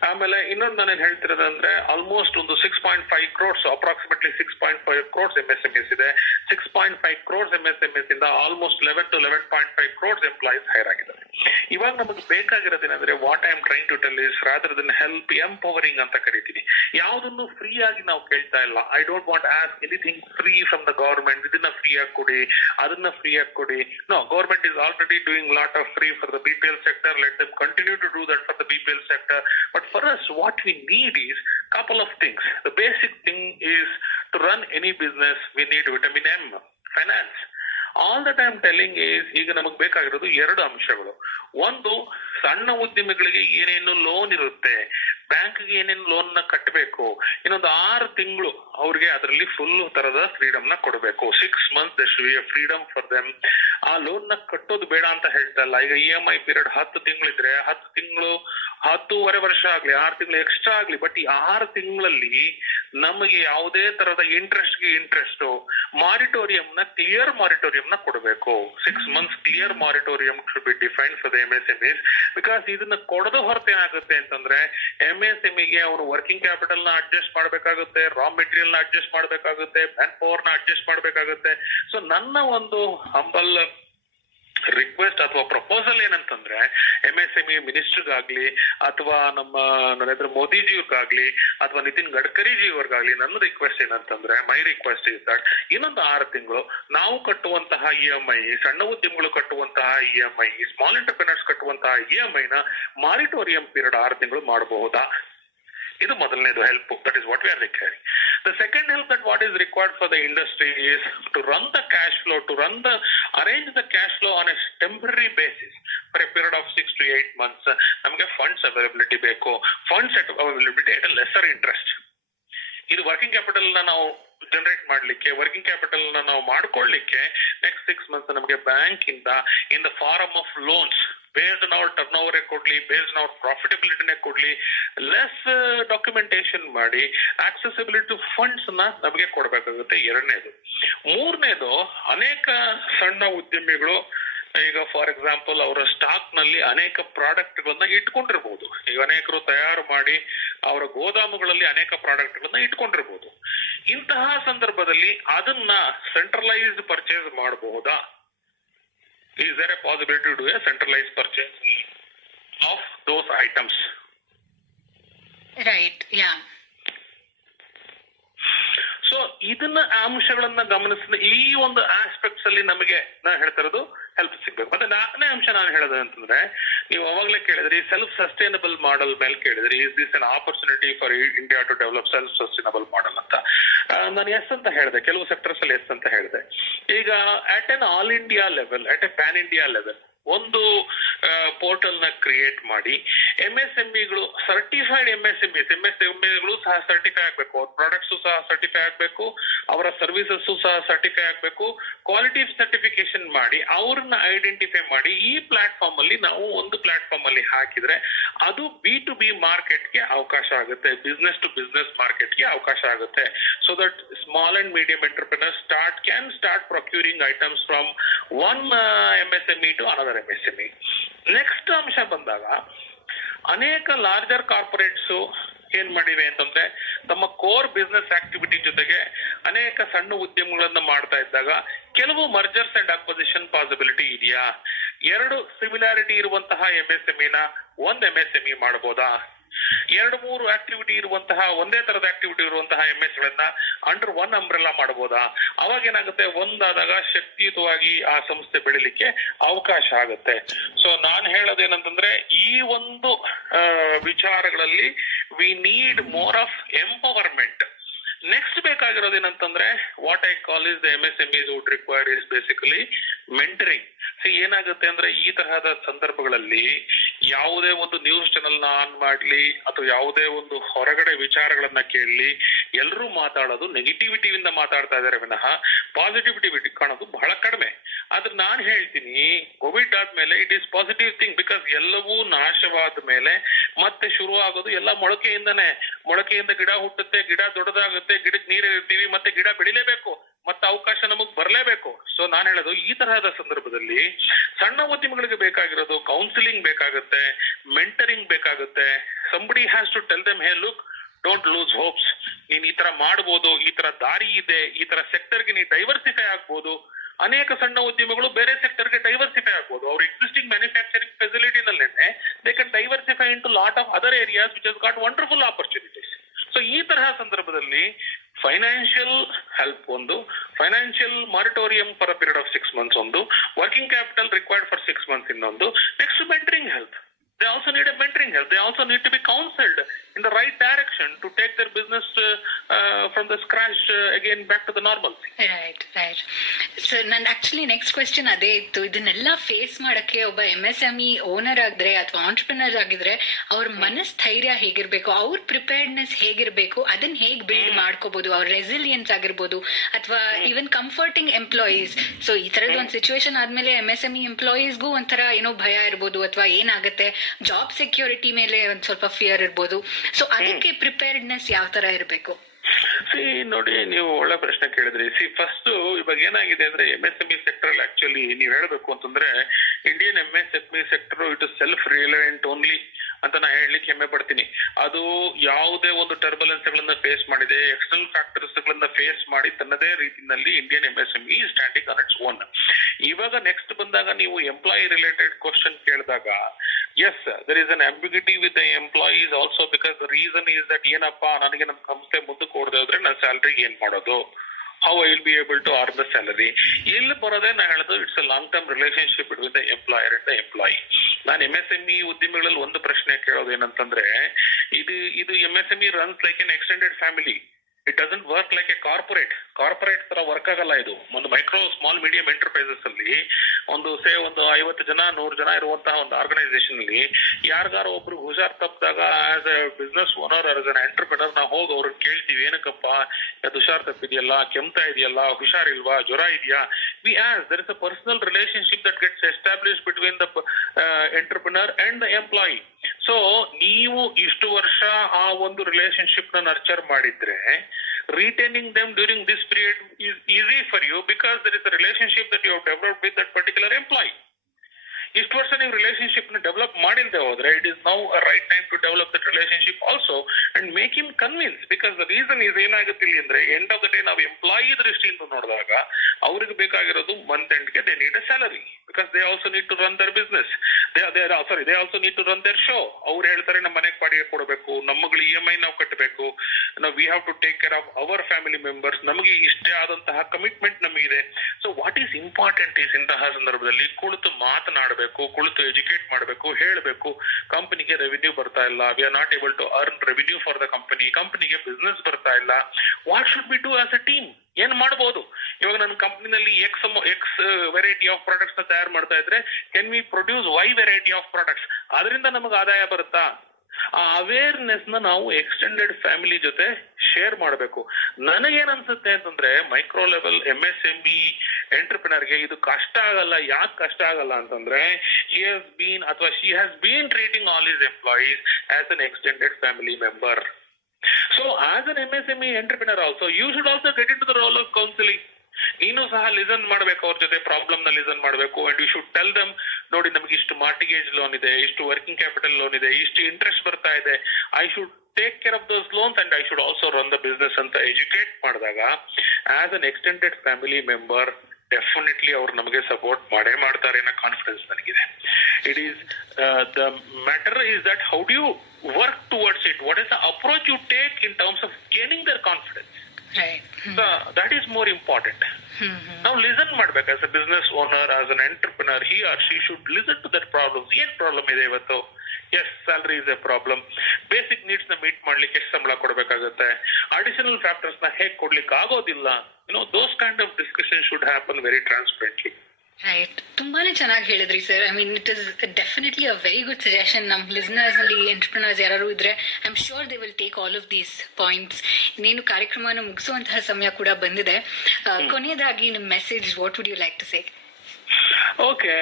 ಆಮೇಲೆ ಇನ್ನೊಂದು ನಾನೇನ್ ಹೇಳ್ತಿರೋದಂದ್ರೆ, ಆಲ್ಮೋಸ್ಟ್ ಒಂದು 6.5 crores, ಅಪ್ರಾಕ್ಸಿಮೇಟ್ಲಿ 6.5 crores MSMEs ಇದೆ. 6.5 crores MSMEs ಇಂದ almost 11 to 11.5 crores employees hire ಆಗಿದ್ದಾರೆ. ಇವಾಗ ನಮಗೆ ಬೇಕಾಗಿರೋದೇನಂದ್ರೆ, what I am trying to tell is rather than help, empowering ಅಂತ ಕರಿತೀನಿ. ಯಾವುದನ್ನು ಫ್ರೀ ಆಗಿ ನಾವು ಕೇಳ್ತಾ ಇಲ್ಲ. I don't want ask anything free from the government. ಇದನ್ನ ಫ್ರೀ ಆಗಿ ಕೊಡಿ, ಅದನ್ನ ಫ್ರೀ ಆಗಿ ಕೊಡಿ. No, government is already doing lot of free for the BPL sector. Let them continue to do that for the BPL sector. But for us, what we need is couple of things. The basic thing is, to run any business, we need vitamin M, finance. All that I am telling is, ಈಗ ನಮಗೆ ಬೇಕಾಗಿರೋದು 2 ಅಂಶಗಳು. ಒಂದು, ಸಣ್ಣ ಉದ್ಯಮಿಗಳಿಗೆ ಏನೇನು loan ಇರುತ್ತೆ, ಬ್ಯಾಂಕ್ಗೆ ಏನೇನು ಲೋನ್ ನ ಕಟ್ಟಬೇಕು, ಇನ್ನೊಂದು 6 ತಿಂಗಳು ಅವ್ರಿಗೆ ಅದರಲ್ಲಿ ಫುಲ್ ತರದ ಫ್ರೀಡಮ್ ನ ಕೊಡಬೇಕು. 6 months there should be a freedom for them. ಆ ಲೋನ್ ನ ಕಟ್ಟೋದು ಬೇಡ ಅಂತ ಹೇಳ್ತಾ ಇಲ್ಲ. ಈಗ EMI ಪೀರಿಯಡ್ 10 ತಿಂಗಳಿದ್ರೆ 10 ತಿಂಗಳು 10.5 ವರ್ಷ ಆಗ್ಲಿ, 6 ತಿಂಗಳು ಎಕ್ಸ್ಟ್ರಾ ಆಗ್ಲಿ, ಬಟ್ ಈ 6 ತಿಂಗಳಲ್ಲಿ ನಮಗೆ ಯಾವುದೇ ತರದ ಇಂಟ್ರೆಸ್ಟ್ ಮಾರಿಟೋರಿಯಂ ನ ಕ್ಲಿಯರ್ ಮಾರಿಟೋರಿಯಂ ನ ಕೊಡಬೇಕು. 6 months clear moratorium should be defined for the MSMEs. Because ಇದನ್ನ ಕೊಡದ ಹೊರತು ಏನಾಗುತ್ತೆ ಅಂತಂದ್ರೆ MSMEಗೆ ಅವರು ವರ್ಕಿಂಗ್ ಕ್ಯಾಪಿಟಲ್ ನ ಅಡ್ಜಸ್ಟ್ ಮಾಡ್ಬೇಕಾಗುತ್ತೆ, ರಾ ಮೆಟೀರಿಯಲ್ ನ ಅಡ್ಜಸ್ಟ್ ಮಾಡ್ಬೇಕಾಗುತ್ತೆ, ಮ್ಯಾನ್ ಪವರ್ ನ ಅಡ್ಜಸ್ಟ್ ಮಾಡ್ಬೇಕಾಗುತ್ತೆ. ಸೊ ನನ್ನ ಒಂದು ಹಂಬಲ್ ರಿಕ್ವೆಸ್ಟ್ ಅಥವಾ ಪ್ರಪೋಸಲ್ ಏನಂತಂದ್ರೆ MSME ಮಿನಿಸ್ಟರ್ಗಾಗ್ಲಿ ಅಥವಾ ನಮ್ಮ ನರೇಂದ್ರ ಮೋದಿಜಿಯವ್ರಿಗಾಗ್ಲಿ ಅಥವಾ ನಿತಿನ್ ಗಡ್ಕರಿಜಿಯವ್ರಿಗಾಗ್ಲಿ ನನ್ನ ರಿಕ್ವೆಸ್ಟ್ ಏನಂತಂದ್ರೆ, ಮೈ ರಿಕ್ವೆಸ್ಟ್ ಇಸ್ ದಟ್ ಇನ್ನೊಂದು 6 ತಿಂಗಳು ನಾವು ಕಟ್ಟುವಂತಹ EMI, ಸಣ್ಣ ಉದ್ಯಮಗಳು ಕಟ್ಟುವಂತಹ EMI, ಸ್ಮಾಲ್ ಎಂಟರ್ಪ್ರಿನರ್ಸ್ ಕಟ್ಟುವಂತಹ EMI ನ ಮಾರಿಟೋರಿಯಂ ಪೀರಿಯಡ್ 6 ತಿಂಗಳು ಮಾಡಬಹುದಾ? ಇದು ಮೊದಲನೇದು help. That is what we are requiring. The second help that what is required for the industry is to run the cash flow, arrange the cash flow on a temporary basis for a period of 6 to 8 months. ನಮಗೆ funds availability ಬೇಕು. Funds availability at a lesser interest. ಇದು working capital ನ ನಾವು generate ಮಾಡ್ಲಿಕ್ಕೆ, working capital ನ ನಾವು ಮಾಡ್ಕೊಳ್ಳಿಕ್ಕೆ next 6 months ನಮಗೆ ಬ್ಯಾಂಕ್ ಇಂದ in the form of loans based on our turnover ಕೊಡ್ಲಿ, ಬೇಸ್ಡ್ ಆನ್ ಅವರ್ ಪ್ರಾಫಿಟಬಿಲಿಟಿನೇ ಕೊಡ್ಲಿ, ಲೆಸ್ ಡಾಕ್ಯುಮೆಂಟೇಶನ್ ಮಾಡಿ ಆಕ್ಸೆಸಿಬಿಲಿಟಿ ಟು ಫಂಡ್ಸ್ ನ ನಮಗೆ ಕೊಡಬೇಕಾಗುತ್ತೆ. 2ನೇದು. 3ನೇದು, ಅನೇಕ ಸಣ್ಣ ಉದ್ಯಮಿಗಳು ಈಗ ಫಾರ್ ಎಕ್ಸಾಂಪಲ್ ಅವರ ಸ್ಟಾಕ್ ನಲ್ಲಿ ಅನೇಕ ಪ್ರಾಡಕ್ಟ್ ಗಳನ್ನ ಇಟ್ಕೊಂಡಿರ್ಬೋದು. ಈಗ ಅನೇಕರು ತಯಾರು ಮಾಡಿ ಅವರ ಗೋದಾಮುಗಳಲ್ಲಿ ಅನೇಕ ಪ್ರಾಡಕ್ಟ್ ಗಳನ್ನ ಇಟ್ಕೊಂಡಿರ್ಬೋದು. ಇಂತಹ ಸಂದರ್ಭದಲ್ಲಿ ಅದನ್ನ ಸೆಂಟ್ರಲೈಸ್ಡ್ ಪರ್ಚೇಸ್ ಮಾಡಬಹುದಾ? Is there a possibility to do a centralized purchase of those items? Right, yeah. So ಇದನ್ನ ಅಂಶಗಳನ್ನ ಗಮನಿಸಿದ ಈ ಒಂದು ಆಸ್ಪೆಕ್ಟ್ಸ್ ಅಲ್ಲಿ ನಮಗೆ ನಾನು ಹೇಳ್ತಾ ಇರೋದು ಹೆಲ್ಪ್ ಸಿಗ್ಬೇಕು. ಮತ್ತೆ 4ನೇ ಅಂಶ ನಾನು ಹೇಳೋದು ಅಂತಂದ್ರೆ, ನೀವು ಅವಾಗಲೇ ಕೇಳಿದ್ರಿ ಸೆಲ್ಫ್ ಸಸ್ಟೈನಬಲ್ ಮಾಡೆಲ್ ಮೇಲೆ ಕೇಳಿದ್ರಿ, is this an opportunity for India to develop self sustainable model ಅಂತ. ನಾನು ಎಸ್ ಅಂತ ಹೇಳಿದೆ, ಕೆಲವು ಸೆಕ್ಟರ್ಸ್ ಅಲ್ಲಿ ಎಸ್ ಅಂತ ಹೇಳಿದೆ. ಈಗ at N all India level, at A PAN India level ಒಂದು ಪೋರ್ಟಲ್ ನ ಕ್ರಿಯೇಟ್ ಮಾಡಿ MSMEಗಳು ಸರ್ಟಿಫೈಡ್ MSMEಗಳು ಸಹ ಸರ್ಟಿಫೈ ಆಗ್ಬೇಕು, ಅವ್ರ ಪ್ರಾಡಕ್ಟ್ಸ್ ಸಹ ಸರ್ಟಿಫೈ ಆಗ್ಬೇಕು, ಅವರ ಸರ್ವಿಸಸ್ ಸಹ ಸರ್ಟಿಫೈ ಆಗ್ಬೇಕು, ಕ್ವಾಲಿಟಿ ಸರ್ಟಿಫಿಕೇಶನ್ ಮಾಡಿ ಅವ್ರನ್ನ ಐಡೆಂಟಿಫೈ ಮಾಡಿ ಈ ಪ್ಲಾಟ್ಫಾರ್ಮ್ ಅಲ್ಲಿ ನಾವು ಒಂದು ಪ್ಲಾಟ್ಫಾರ್ಮ್ ಅಲ್ಲಿ ಹಾಕಿದ್ರೆ ಅದು B2B ಮಾರ್ಕೆಟ್ಗೆ ಅವಕಾಶ ಆಗುತ್ತೆ, ಬಿಸ್ನೆಸ್ ಟು ಬಿಸ್ನೆಸ್ ಮಾರ್ಕೆಟ್ಗೆ ಅವಕಾಶ ಆಗುತ್ತೆ. So that small and medium entrepreneurs can start procuring items from one MSME to another MSME. Next ಅಂಶ ಬಂದಾಗ, ಅನೇಕ ಲಾರ್ಜರ್ ಕಾರ್ಪೊರೇಟ್ಸ್ ಏನ್ ಮಾಡಿವೆ ಅಂತಂದ್ರೆ ತಮ್ಮ ಕೋರ್ ಬಿಸ್ನೆಸ್ ಆಕ್ಟಿವಿಟಿ ಜೊತೆಗೆ ಅನೇಕ ಸಣ್ಣ ಉದ್ಯಮಗಳನ್ನ ಮಾಡ್ತಾ ಇದ್ದಾಗ ಕೆಲವು ಮರ್ಜರ್ಸ್ ಅಂಡ್ ಅಕ್ವಿಸಿಷನ್ ಪಾಸಿಬಿಲಿಟಿ ಇದೆಯಾ? 2 ಸಿಮಿಲಾರಿಟಿ ಇರುವಂತಹ MSME ನ ಒಂದು MSME ಮಾಡಬಹುದಾ? 2-3 ಆಕ್ಟಿವಿಟಿ ಇರುವಂತಹ ಒಂದೇ ತರದ ಆಕ್ಟಿವಿಟಿ ಇರುವಂತಹ MSಗಳನ್ನ ಅಂಡರ್ ಒನ್ ಅಂಬ್ರೆಲಾ ಮಾಡಬಹುದಾ? ಅವಾಗ ಏನಾಗುತ್ತೆ, ಒಂದಾದಾಗ ಶಕ್ತಿಯುತವಾಗಿ ಆ ಸಂಸ್ಥೆ ಬೆಳಿಲಿಕ್ಕೆ ಅವಕಾಶ ಆಗುತ್ತೆ. ಸೊ ನಾನು ಹೇಳೋದೇನಂತಂದ್ರೆ ಈ ಒಂದು ವಿಚಾರಗಳಲ್ಲಿ we need more of empowerment. Next ಬೇಕಾಗಿರೋದೇನಂತಂದ್ರೆ what I call is the MSMEs would require is basically mentoring. ಏನಾಗುತ್ತೆ ಅಂದ್ರೆ ಈ ತರಹದ ಸಂದರ್ಭಗಳಲ್ಲಿ ಯಾವುದೇ ಒಂದು ನ್ಯೂಸ್ ಚಾನೆಲ್ ನ ಆನ್ ಮಾಡ್ಲಿ ಅಥವಾ ಯಾವುದೇ ಒಂದು ಹೊರಗಡೆ ವಿಚಾರಗಳನ್ನ ಕೇಳಲಿ, ಎಲ್ಲರೂ ಮಾತಾಡೋದು ನೆಗೆಟಿವಿಟಿಯಿಂದ ಮಾತಾಡ್ತಾ ಇದಾರೆ ವಿನಃ ಪಾಸಿಟಿವಿಟಿ ಕಾಣೋದು ಬಹಳ ಕಡಿಮೆ. ಆದ್ರೆ ನಾನು ಹೇಳ್ತೀನಿ, ಕೋವಿಡ್ ಆದ್ಮೇಲೆ it is positive thing, because ಎಲ್ಲವೂ ನಾಶವಾದ ಮೇಲೆ ಮತ್ತೆ ಶುರು ಆಗೋದು ಎಲ್ಲ ಮೊಳಕೆಯಿಂದನೇ. ಮೊಳಕೆಯಿಂದ ಗಿಡ ಹುಟ್ಟುತ್ತೆ, ಗಿಡ ದೊಡ್ಡದಾಗುತ್ತೆ, ಗಿಡಕ್ಕೆ ನೀರು ಇರ್ತೀವಿ, ಮತ್ತೆ ಗಿಡ ಬೆಳಿಲೇಬೇಕು, ಮತ್ತೆ ಅವಕಾಶ ನಮಗ್ ಬರಲೇಬೇಕು. ಸೊ ನಾನು ಹೇಳೋದು ಈ ತರಹದ ಸಂದರ್ಭದಲ್ಲಿ ಸಣ್ಣ ಉದ್ಯಮಗಳಿಗೆ ಬೇಕಾಗಿರೋದು ಕೌನ್ಸಿಲಿಂಗ್ ಬೇಕಾಗುತ್ತೆ, ಮೆಂಟರಿಂಗ್ ಬೇಕಾಗುತ್ತೆ. Somebody has to tell them, hey look, don't lose hopes, ನೀನ್ ಈ ತರ ಮಾಡ್ಬೋದು, ಈ ತರ ದಾರಿ ಇದೆ, ಈ ತರ ಸೆಕ್ಟರ್ಗೆ ನೀ ಡೈವರ್ಸಿಫೈ ಆಗ್ಬೋದು. ಅನೇಕ ಸಣ್ಣ ಉದ್ಯಮಗಳು ಬೇರೆ ಸೆಕ್ಟರ್ಗೆ ಡೈವರ್ಸಿಫೈ ಆಗ್ಬೋದು. ಅವ್ರ ಎಕ್ಸಿಸ್ಟಿಂಗ್ ಮ್ಯಾನುಫ್ಯಾಕ್ಚರಿಂಗ್ ಫೆಸಿಲಿಟಿ ನಲ್ಲೇನೆ they can diversify into lot of other areas which has got wonderful opportunities. So ಈ ತರಹ ಸಂದರ್ಭದಲ್ಲಿ ಫೈನಾನ್ಷಿಯಲ್ ಹೆಲ್ಪ್ ಒಂದು, financial moratorium for a period of 6 months ಒಂದು, working capital required for 6 months ಇನ್ನೊಂದು, next mentoring help. They also need a mentoring help. They also need to be counseled in the right direction to take their business from the scratch again back to the normalcy. Right sir, ನನ್ನ actually next question ಅದೇ ಇತ್ತು. ಇದನ್ನೆಲ್ಲ face ಮಾಡಕ್ಕೆ ಒಬ್ಬ MSME owner ಆಗಿದ್ರೆ ಅಥವಾ entrepreneur ಆಗಿದ್ರೆ ಅವ್ರ ಮನಸ್ಥೈರ್ಯ ಹೇಗಿರ್ಬೇಕು, ಅವ್ರ ಪ್ರಿಪೇರ್ಡ್ನೆಸ್ ಹೇಗಿರ್ಬೇಕು, ಅದನ್ನ ಹೇಗ್ ಬಿಲ್ಡ್ ಮಾಡ್ಕೋಬಹುದು, ಅವ್ರ ರೆಸಿಲಿಯನ್ಸ್ ಆಗಿರ್ಬೋದು ಅಥವಾ ಈವನ್ ಕಂಫರ್ಟಿಂಗ್ ಎಂಪ್ಲಾಯೀಸ್. ಸೊ ಈ ತರದ ಒಂದು ಸಿಚುವೇಶನ್ ಆದ್ಮೇಲೆ MSME ಎಂಪ್ಲಾಯೀಸ್ಗೂ ಒಂಥರ ಏನೋ ಭಯ ಇರ್ಬೋದು ಅಥವಾ ಏನಾಗುತ್ತೆ, ಜಾಬ್ ಸೆಕ್ಯೂರಿಟಿ ಮೇಲೆ ಒಂದ್ ಸ್ವಲ್ಪ ಫಿಯರ್ ಇರ್ಬೋದು. ಸೊ ಅದಕ್ಕೆ ಪ್ರಿಪೇರ್ಡ್ನೆಸ್ ಯಾವ ತರ ಇರಬೇಕು? ನೋಡಿ, ನೀವು ಒಳ್ಳೆ ಪ್ರಶ್ನೆ ಕೇಳಿದ್ರಿ. ಫಸ್ಟ್ ಇವಾಗ ಏನಾಗಿದೆ ಅಂದ್ರೆ MSME ಸೆಕ್ಟರ್ ಅಲ್ಲಿ ಆಕ್ಚುಲಿ ನೀವ್ ಹೇಳ್ಬೇಕು ಅಂತಂದ್ರೆ Indian MSME sector it is self ರಿಲಯಂಟ್ only ಅಂತ ನಾ ಹೇಳಲಿಕ್ಕೆ ಹೆಮ್ಮೆ ಪಡ್ತೀನಿ. ಅದು ಯಾವುದೇ ಒಂದು ಟರ್ಬುಲೆನ್ಸ್ ಗಳನ್ನ ಫೇಸ್ ಮಾಡಿದೆ, ಎಕ್ಸ್ಟರ್ನಲ್ ಫ್ಯಾಕ್ಟರ್ಸ್ ಗಳನ್ನ ಫೇಸ್ ಮಾಡಿ ತನ್ನದೇ ರೀತಿಯಲ್ಲಿ Indian MSME standing on its own. ಇವಾಗ ನೆಕ್ಸ್ಟ್ ಬಂದಾಗ ನೀವು ಎಂಪ್ಲಾಯಿ ರಿಲೇಟೆಡ್ ಕ್ವಶನ್ ಕೇಳಿದಾಗ, yes, there is an ambiguity with the employees also because the reason is that ಏನಪ್ಪಾ ನನಗೆ ನಮ್ಮ ಸಂಸ್ಥೆ ಮುಂದಕ್ಕೆ ಕೊಡದೆ ಹೋದ್ರೆ ನನ್ನ ಸ್ಯಾಲರಿ ಏನ್ ಮಾಡೋದು, how I will be able to earn the salary. ಇಲ್ಲಿ ಬರೋದೇ ನಾ ಹೇಳೋದು it's a long term relationship between the employer and the employee. ನಾನು MSME ಉದ್ಯಮಿಗಳಲ್ಲಿ ಒಂದು ಪ್ರಶ್ನೆ ಕೇಳೋದು ಏನಂತಂದ್ರೆ, ಇದು MSME runs like an extended family. It doesn't work like A corporate ತರ ವರ್ಕ್ ಆಗಲ್ಲ. ಇದು ಒಂದು ಮೈಕ್ರೋ ಸ್ಮಾಲ್ ಮೀಡಿಯಂ ಎಂಟರ್ಪ್ರೈಸಸ್ ಅಲ್ಲಿ ಒಂದು 50 ಜನ 100 ಜನ ಇರುವಂತಹ ಒಂದು ಆರ್ಗನೈಸೇಷನ್ ಅಲ್ಲಿ ಯಾರಿಗಾರ ಒಬ್ರು ಹುಷಾರ್ ತಪ್ಪಿದಾಗ as a business owner as an entrepreneur ನಾವು ಹೋಗಿ ಅವ್ರನ್ನ ಕೇಳ್ತೀವಿ, ಏನಕ್ಕಪ್ಪ ಅದು ಹುಷಾರ್ ತಪ್ಪಿದೆಯಲ್ಲ, ಕೆಮ್ತಾ ಇದೆಯಲ್ಲ, ಹುಷಾರಿಲ್ವಾ, ಜ್ವರ ಇದೆಯಾ. We as there is a personal relationship that gets establish between the entrepreneur and the employee. So ನೀವು ಇಷ್ಟು ವರ್ಷ ಆ ಒಂದು ರಿಲೇಶನ್ಶಿಪ್ ನ ನರ್ಚರ್ ಮಾಡಿದ್ರೆ retaining them during this period is easy for you because there is a relationship that you have developed with that particular employee. ಇಷ್ಟು ವರ್ಷ ನೀವು ರಿಲೇಶನ್ಶಿಪ್ ನ ಡೆವಲಪ್ ಮಾಡಿಲ್ದೆ ಹೋದ್ರೆ it is now a right time to develop that relationship also and make him convince. Because the reason is ಏನಾಗುತ್ತೆ ಇಲ್ಲಿ ಅಂದ್ರೆ end of the day ನಾವು ಎಂಪ್ಲಾಯಿ ದೃಷ್ಟಿಯಿಂದ ನೋಡಿದಾಗ ಅವ್ರಿಗೆ ಬೇಕಾಗಿರೋದು ಮಂತ್ ಎಂಡ್ಗೆ they need a salary because they also need to run their business. They also need to run their show. ಅವ್ರು ಹೇಳ್ತಾರೆ ನಮ್ಮ ಮನೆಗೆ ಬಾಡಿಗೆ ಕೊಡಬೇಕು, ನಮ್ಮಗಳು EMI ನಾವು ಕಟ್ಟಬೇಕು, ನಾವು we have to take care of our family members, ನಮಗೆ ಇಷ್ಟೇ ಆದಂತಹ ಕಮಿಟ್ಮೆಂಟ್ ನಮಗಿದೆ. So what is important is ಇಂತಹ ಸಂದರ್ಭದಲ್ಲಿ ಕುಳಿತು ಮಾತನಾಡಬೇಕು, ಕುಳಿತು ಎಜುಕೇಟ್ ಮಾಡಬೇಕು, ಹೇಳಬೇಕು ಕಂಪನಿಗೆ ರೆವಿನ್ಯೂ ಬರ್ತಾ ಇಲ್ಲ, we are not able to earn revenue for the ಕಂಪನಿಗೆ ಬಿಸ್ನೆಸ್ ಬರ್ತಾ ಇಲ್ಲ, what should be do as a team, ಏನ್ ಮಾಡಬಹುದು. ಇವಾಗ ನನ್ನ ಕಂಪನಿನಲ್ಲಿ ಎಕ್ಸ್ ವೆರೈಟಿ ಆಫ್ ಪ್ರಾಡಕ್ಟ್ಸ್ ನ ತಯಾರು ಮಾಡ್ತಾ ಇದ್ರೆ can we produce Y variety of products, ಅದರಿಂದ ನಮಗೆ ಆದಾಯ ಬರುತ್ತಾ? ಆ ಅವೇರ್ನೆಸ್ ನ ನಾವು ಎಕ್ಸ್ಟೆಂಡೆಡ್ ಫ್ಯಾಮಿಲಿ ಜೊತೆ ಶೇರ್ ಮಾಡಬೇಕು. ನನಗೇನ್ ಅನ್ಸುತ್ತೆ ಅಂತಂದ್ರೆ ಮೈಕ್ರೋ ಲೆವೆಲ್ MSME ಎಂಟರ್ಪ್ರಿನರ್ಗೆ ಇದು ಕಷ್ಟ ಆಗಲ್ಲ. ಯಾಕೆ ಕಷ್ಟ ಆಗಲ್ಲ ಅಂತಂದ್ರೆ he has been ಅಥವಾ she has been treating all his employees as an extended family member. So as an MSME entrepreneur also you should also get into the role of counseling. ನೀನು ಸಹ ಲಿಸನ್ ಮಾಡ್ಬೇಕು, ಅವ್ರ ಜೊತೆ problem ನ listen ಮಾಡ್ಬೇಕು. And you should tell them, ನೋಡಿ ನಮಗೆ ಇಷ್ಟು ಮಾರ್ಟಿಗೇಜ್ ಲೋನ್ ಇದೆ, ಇಷ್ಟು ವರ್ಕಿಂಗ್ ಕ್ಯಾಪಿಟಲ್ ಲೋನ್ ಇದೆ, ಇಷ್ಟು ಇಂಟ್ರೆಸ್ಟ್ ಬರ್ತಾ ಇದೆ, I should take care of those loans and I should also run the business ಅಂತ ಎಜುಕೇಟ್ ಮಾಡಿದಾಗ as an extended family member definitely ಅವ್ರು ನಮಗೆ ಸಪೋರ್ಟ್ ಮಾಡೇ ಮಾಡ್ತಾರೆ ಅನ್ನೋ ಕಾನ್ಫಿಡೆನ್ಸ್ ನನಗಿದೆ. It is the matter is that how do you work towards it, what is the approach you take in terms of gaining their confidence. That is more important. Now listen ಮಾಡ್ಬೇಕು. as a business owner, as an entrepreneur, he or she should listen to that problems. ಏನ್ problem ಇದೆ ಇವತ್ತು? Yes, salary is a problem. Basic needs ನ meet ಮಾಡ್ಲಿಕ್ಕೆ ಎಷ್ಟು ಸಂಬಳ ಕೊಡ್ಬೇಕಾಗುತ್ತೆ, additional factors ನ ಹೇಗೆ ಕೊಡ್ಲಿಕ್ಕೆ ಆಗೋದಿಲ್ಲ, those kind of discussions should happen very transparently. Right, ತುಂಬಾನೇ ಚೆನ್ನಾಗಿ ಹೇಳಿದ್ರಿ sir. I mean it is definitely a very good suggestion. ನಮ್ಮ ಲಿಸ್ನರ್ಸ್ ಅಲ್ಲಿ ಎಂಟರ್ಪ್ರಿನರ್ಸ್ ಯಾರು ಇದ್ರೆ I am sure they will take all of these points. ಇನ್ನೇನು ಕಾರ್ಯಕ್ರಮವನ್ನು ಮುಗಿಸುವಂತಹ ಸಮಯ ಕೂಡ ಬಂದಿದೆ. ಕೊನೆಯದಾಗಿ ನಿಮ್ಮ message, what would you like to say? Okay,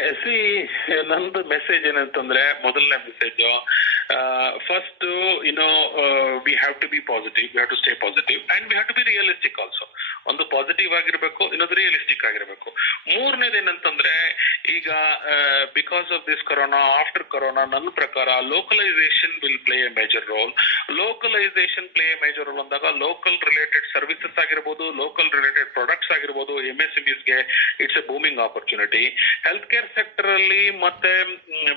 ನಂದು ಮೆಸೇಜ್ ಏನಂತಂದ್ರೆ, ಮೊದಲನೇ message first we have to be positive, we have to stay positive and we have to B realistic also. ಒಂದು ಪಾಸಿಟಿವ್ ಆಗಿರ್ಬೇಕು, ಇನ್ನೊಂದು ರಿಯಲಿಸ್ಟಿಕ್ ಆಗಿರ್ಬೇಕು. ಮೂರನೇದು ಏನಂತಂದ್ರೆ, ಈಗ because of this corona, after corona ನನ್ನ ಪ್ರಕಾರ localization will play a major role. Localization play a major role ಅಂದಾಗ ಲೋಕಲ್ ರಿಲೇಟೆಡ್ ಸರ್ವಿಸಸ್ ಆಗಿರ್ಬೋದು, ಲೋಕಲ್ ರಿಲೇಟೆಡ್ ಪ್ರಾಡಕ್ಟ್ಸ್ ಆಗಿರ್ಬೋದು, MSMEಸ್ಗೆ it's a booming opportunity. Health care sector ಅಲ್ಲಿ ಮತ್ತೆ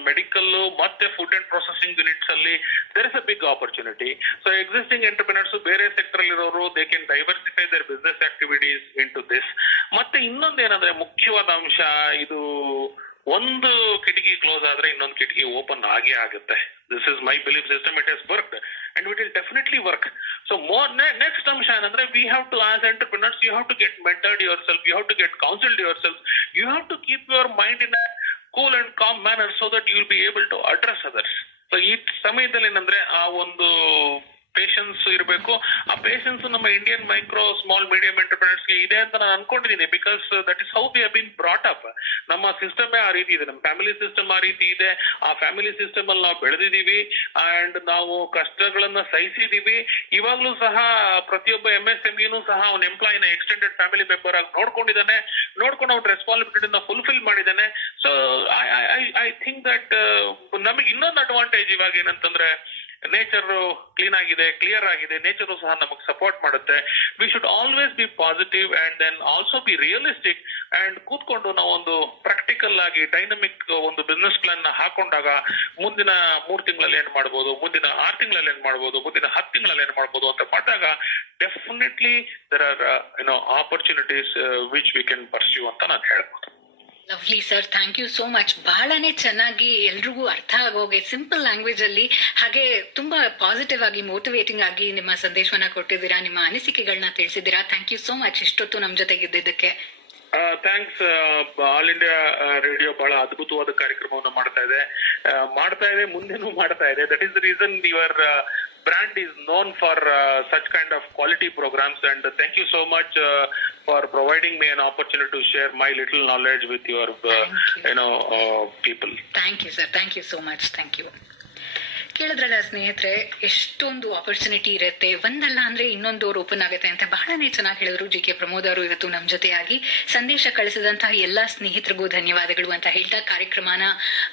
ಮೆಡಿಕಲ್ ಮತ್ತೆ food and processing units ಅಲ್ಲಿ there is a big opportunity. So existing entrepreneurs ಬೇರೆ sector ಅಲ್ಲಿ ಇರೋರು they can diversify their business activities into this. ಮತ್ತೆ ಇನ್ನೊಂದೇನಂದ್ರೆ ಮುಖ್ಯವಾದ ಅಂಶ, ಇದು ಒಂದು ಕಿಟಕಿ ಕ್ಲೋಸ್ ಆದ್ರೆ ಇನ್ನೊಂದು ಕಿಟಕಿ ಓಪನ್ ಆಗೇ ಆಗುತ್ತೆ. This is my belief system. It has worked and it will definitely work. So more next ಅಂಶ ಏನಂದ್ರೆ we have to, as entrepreneurs, you have to get mentored yourself, you have to get counseled yourself, you have to keep your mind in a cool and calm manner so that you will be able to address others. So ಈ ಸಮಯದಲ್ಲಿ ಏನಂದ್ರೆ ಆ ಒಂದು patience ಇರಬೇಕು. ಆ patience ನಮ್ಮ Indian micro small medium ಎಂಟರ್ಪ್ರಿನರ್ಸ್ಗೆ ಇದೆ ಅಂತ ನಾನು ಅನ್ಕೊಂಡಿದ್ದೀನಿ. Because that is how we have been brought up. ನಮ್ಮ ಸಿಸ್ಟಮ್ ಆ ರೀತಿ ಇದೆ, ನಮ್ಮ ಫ್ಯಾಮಿಲಿ ಸಿಸ್ಟಮ್ ಆ ರೀತಿ ಇದೆ. ಆ ಫ್ಯಾಮಿಲಿ ಸಿಸ್ಟಮ್ ಅಲ್ಲಿ ನಾವು ಬೆಳೆದಿದ್ದೀವಿ ಅಂಡ್ ನಾವು ಕಷ್ಟಗಳನ್ನ ಸಹಿಸಿದೀವಿ. ಇವಾಗ್ಲೂ ಸಹ ಪ್ರತಿಯೊಬ್ಬ MSME ಸಹ ಅವನ ಎಂಪ್ಲಾಯಿನ ಎಕ್ಸ್ಟೆಂಡೆಡ್ ಫ್ಯಾಮಿಲಿ ಮೆಂಬರ್ ಆಗಿ ನೋಡ್ಕೊಂಡಿದ್ದಾನೆ, ನೋಡ್ಕೊಂಡು ಅವ್ನ ರೆಸ್ಪಾನ್ಸಿಬಿಲಿಟಿನ ಫುಲ್ಫಿಲ್ ಮಾಡಿದ್ದಾನೆ. ಸೊ ಐ ಥಿಂಕ್ ದಟ್ ನಮಗೆ ಇನ್ನೊಂದು ಅಡ್ವಾಂಟೇಜ್ ಇವಾಗ ಏನಂತಂದ್ರೆ ನೇಚರ್ ಕ್ಲೀನ್ ಆಗಿದೆ, ಕ್ಲಿಯರ್ ಆಗಿದೆ, ನೇಚರ್ ಸಹ ನಮಗೆ ಸಪೋರ್ಟ್ ಮಾಡುತ್ತೆ. We should always be positive and then also be realistic and ಕೂತ್ಕೊಂಡು ನಾವು ಒಂದು ಪ್ರಾಕ್ಟಿಕಲ್ ಆಗಿ ಡೈನಮಿಕ್ ಒಂದು ಬಿಸ್ನೆಸ್ ಪ್ಲಾನ್ ನ ಹಾಕೊಂಡಾಗ ಮುಂದಿನ 3 ತಿಂಗಳಲ್ಲಿ ಏನ್ ಮಾಡ್ಬೋದು, ಮುಂದಿನ 6 ತಿಂಗಳಲ್ಲಿ ಏನ್ ಮಾಡ್ಬೋದು, ಮುಂದಿನ 10 ತಿಂಗಳಲ್ಲಿ ಏನ್ ಮಾಡ್ಬೋದು ಅಂತ ಮಾಡಿದಾಗ definitely there are opportunities which we can pursue ಅಂತ ನಾನು ಹೇಳ್ಬೋದು. Lovely sir, thank you so much. ಬಹಳನೇ ಚೆನ್ನಾಗಿ ಎಲ್ರಿಗೂ ಅರ್ಥ ಆಗೋಗೆ ಸಿಂಪಲ್ ಲ್ಯಾಂಗ್ವೇಜ್ ಅಲ್ಲಿ ಹಾಗೆ ತುಂಬಾ ಪಾಸಿಟಿವ್ ಆಗಿ ಮೋಟಿವೇಟಿಂಗ್ ಆಗಿ ನಿಮ್ಮ ಸಂದೇಶವನ್ನ ಕೊಟ್ಟಿದ್ದೀರಾ, ನಿಮ್ಮ ಅನಿಸಿಕೆಗಳನ್ನ ತಿಳಿಸಿದ್ದೀರಾ. ಥ್ಯಾಂಕ್ ಯು ಸೋ ಮಚ್ ಇಷ್ಟೊತ್ತು ನಮ್ಮ ಜೊತೆಗಿದ್ದಕ್ಕೆ. ಥ್ಯಾಂಕ್ಸ್. ಆಲ್ ಇಂಡಿಯಾ ರೇಡಿಯೋ ಬಹಳ ಅದ್ಭುತವಾದ ಕಾರ್ಯಕ್ರಮವನ್ನು ಮಾಡ್ತಾ ಇದೆ, ಮುಂದೆನೂ ಮಾಡ್ತಾ ಇದೆ. That is the reason your brand is known for such kind of quality programs, and thank you so much for providing me an opportunity to share my little knowledge with your people. Thank you sir, thank you so much, thank you. ಕೇಳಿದ್ರಲ್ಲ ಸ್ನೇಹಿತರೆ, ಎಷ್ಟೊಂದು opportunity ಇರುತ್ತೆ, ಒಂದಲ್ಲ ಅಂದ್ರೆ ಇನ್ನೊಂದು door open ಆಗುತ್ತೆ ಅಂತ ಬಹಳನೇ ಚೆನ್ನಾಗಿ ಹೇಳಿದ್ರು JK ಪ್ರಮೋದ್ ಅವರು. ಇವತ್ತು ನಮ್ಮ ಜೊತೆಯಾಗಿ ಸಂದೇಶ ಕಳಿಸಿದಂತಹ ಎಲ್ಲಾ ಸ್ನೇಹಿತರಿಗೂ ಧನ್ಯವಾದಗಳು ಅಂತ ಹೇಳ್ತಾ ಕಾರ್ಯಕ್ರಮನ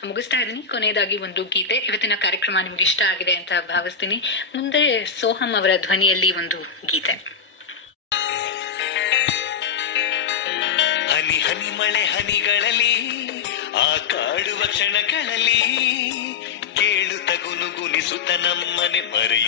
ಮುಗಿಸ್ತಾ ಇದ್ದೀನಿ. ಕೊನೆಯದಾಗಿ ಒಂದು ಗೀತೆ. ಇವತ್ತಿನ ಕಾರ್ಯಕ್ರಮ ನಿಮ್ಗೆ ಇಷ್ಟ ಆಗಿದೆ ಅಂತ ಭಾವಿಸ್ತೀನಿ. ಮುಂದೆ ಸೋಹಂ ಅವರ ಧ್ವನಿಯಲ್ಲಿ ಒಂದು ಗೀತೆ. ಹನಿ ಹನಿ ಮಳೆ ಹನಿಗಳಲ್ಲಿ ಆ ಕಾಡುವ ಕ್ಷಣಗಳಲ್ಲಿ ಕೇಳುತ್ತ ಗುನುಗುನಿಸುತ್ತ ನಮ್ಮನೆ ಮರೆಯ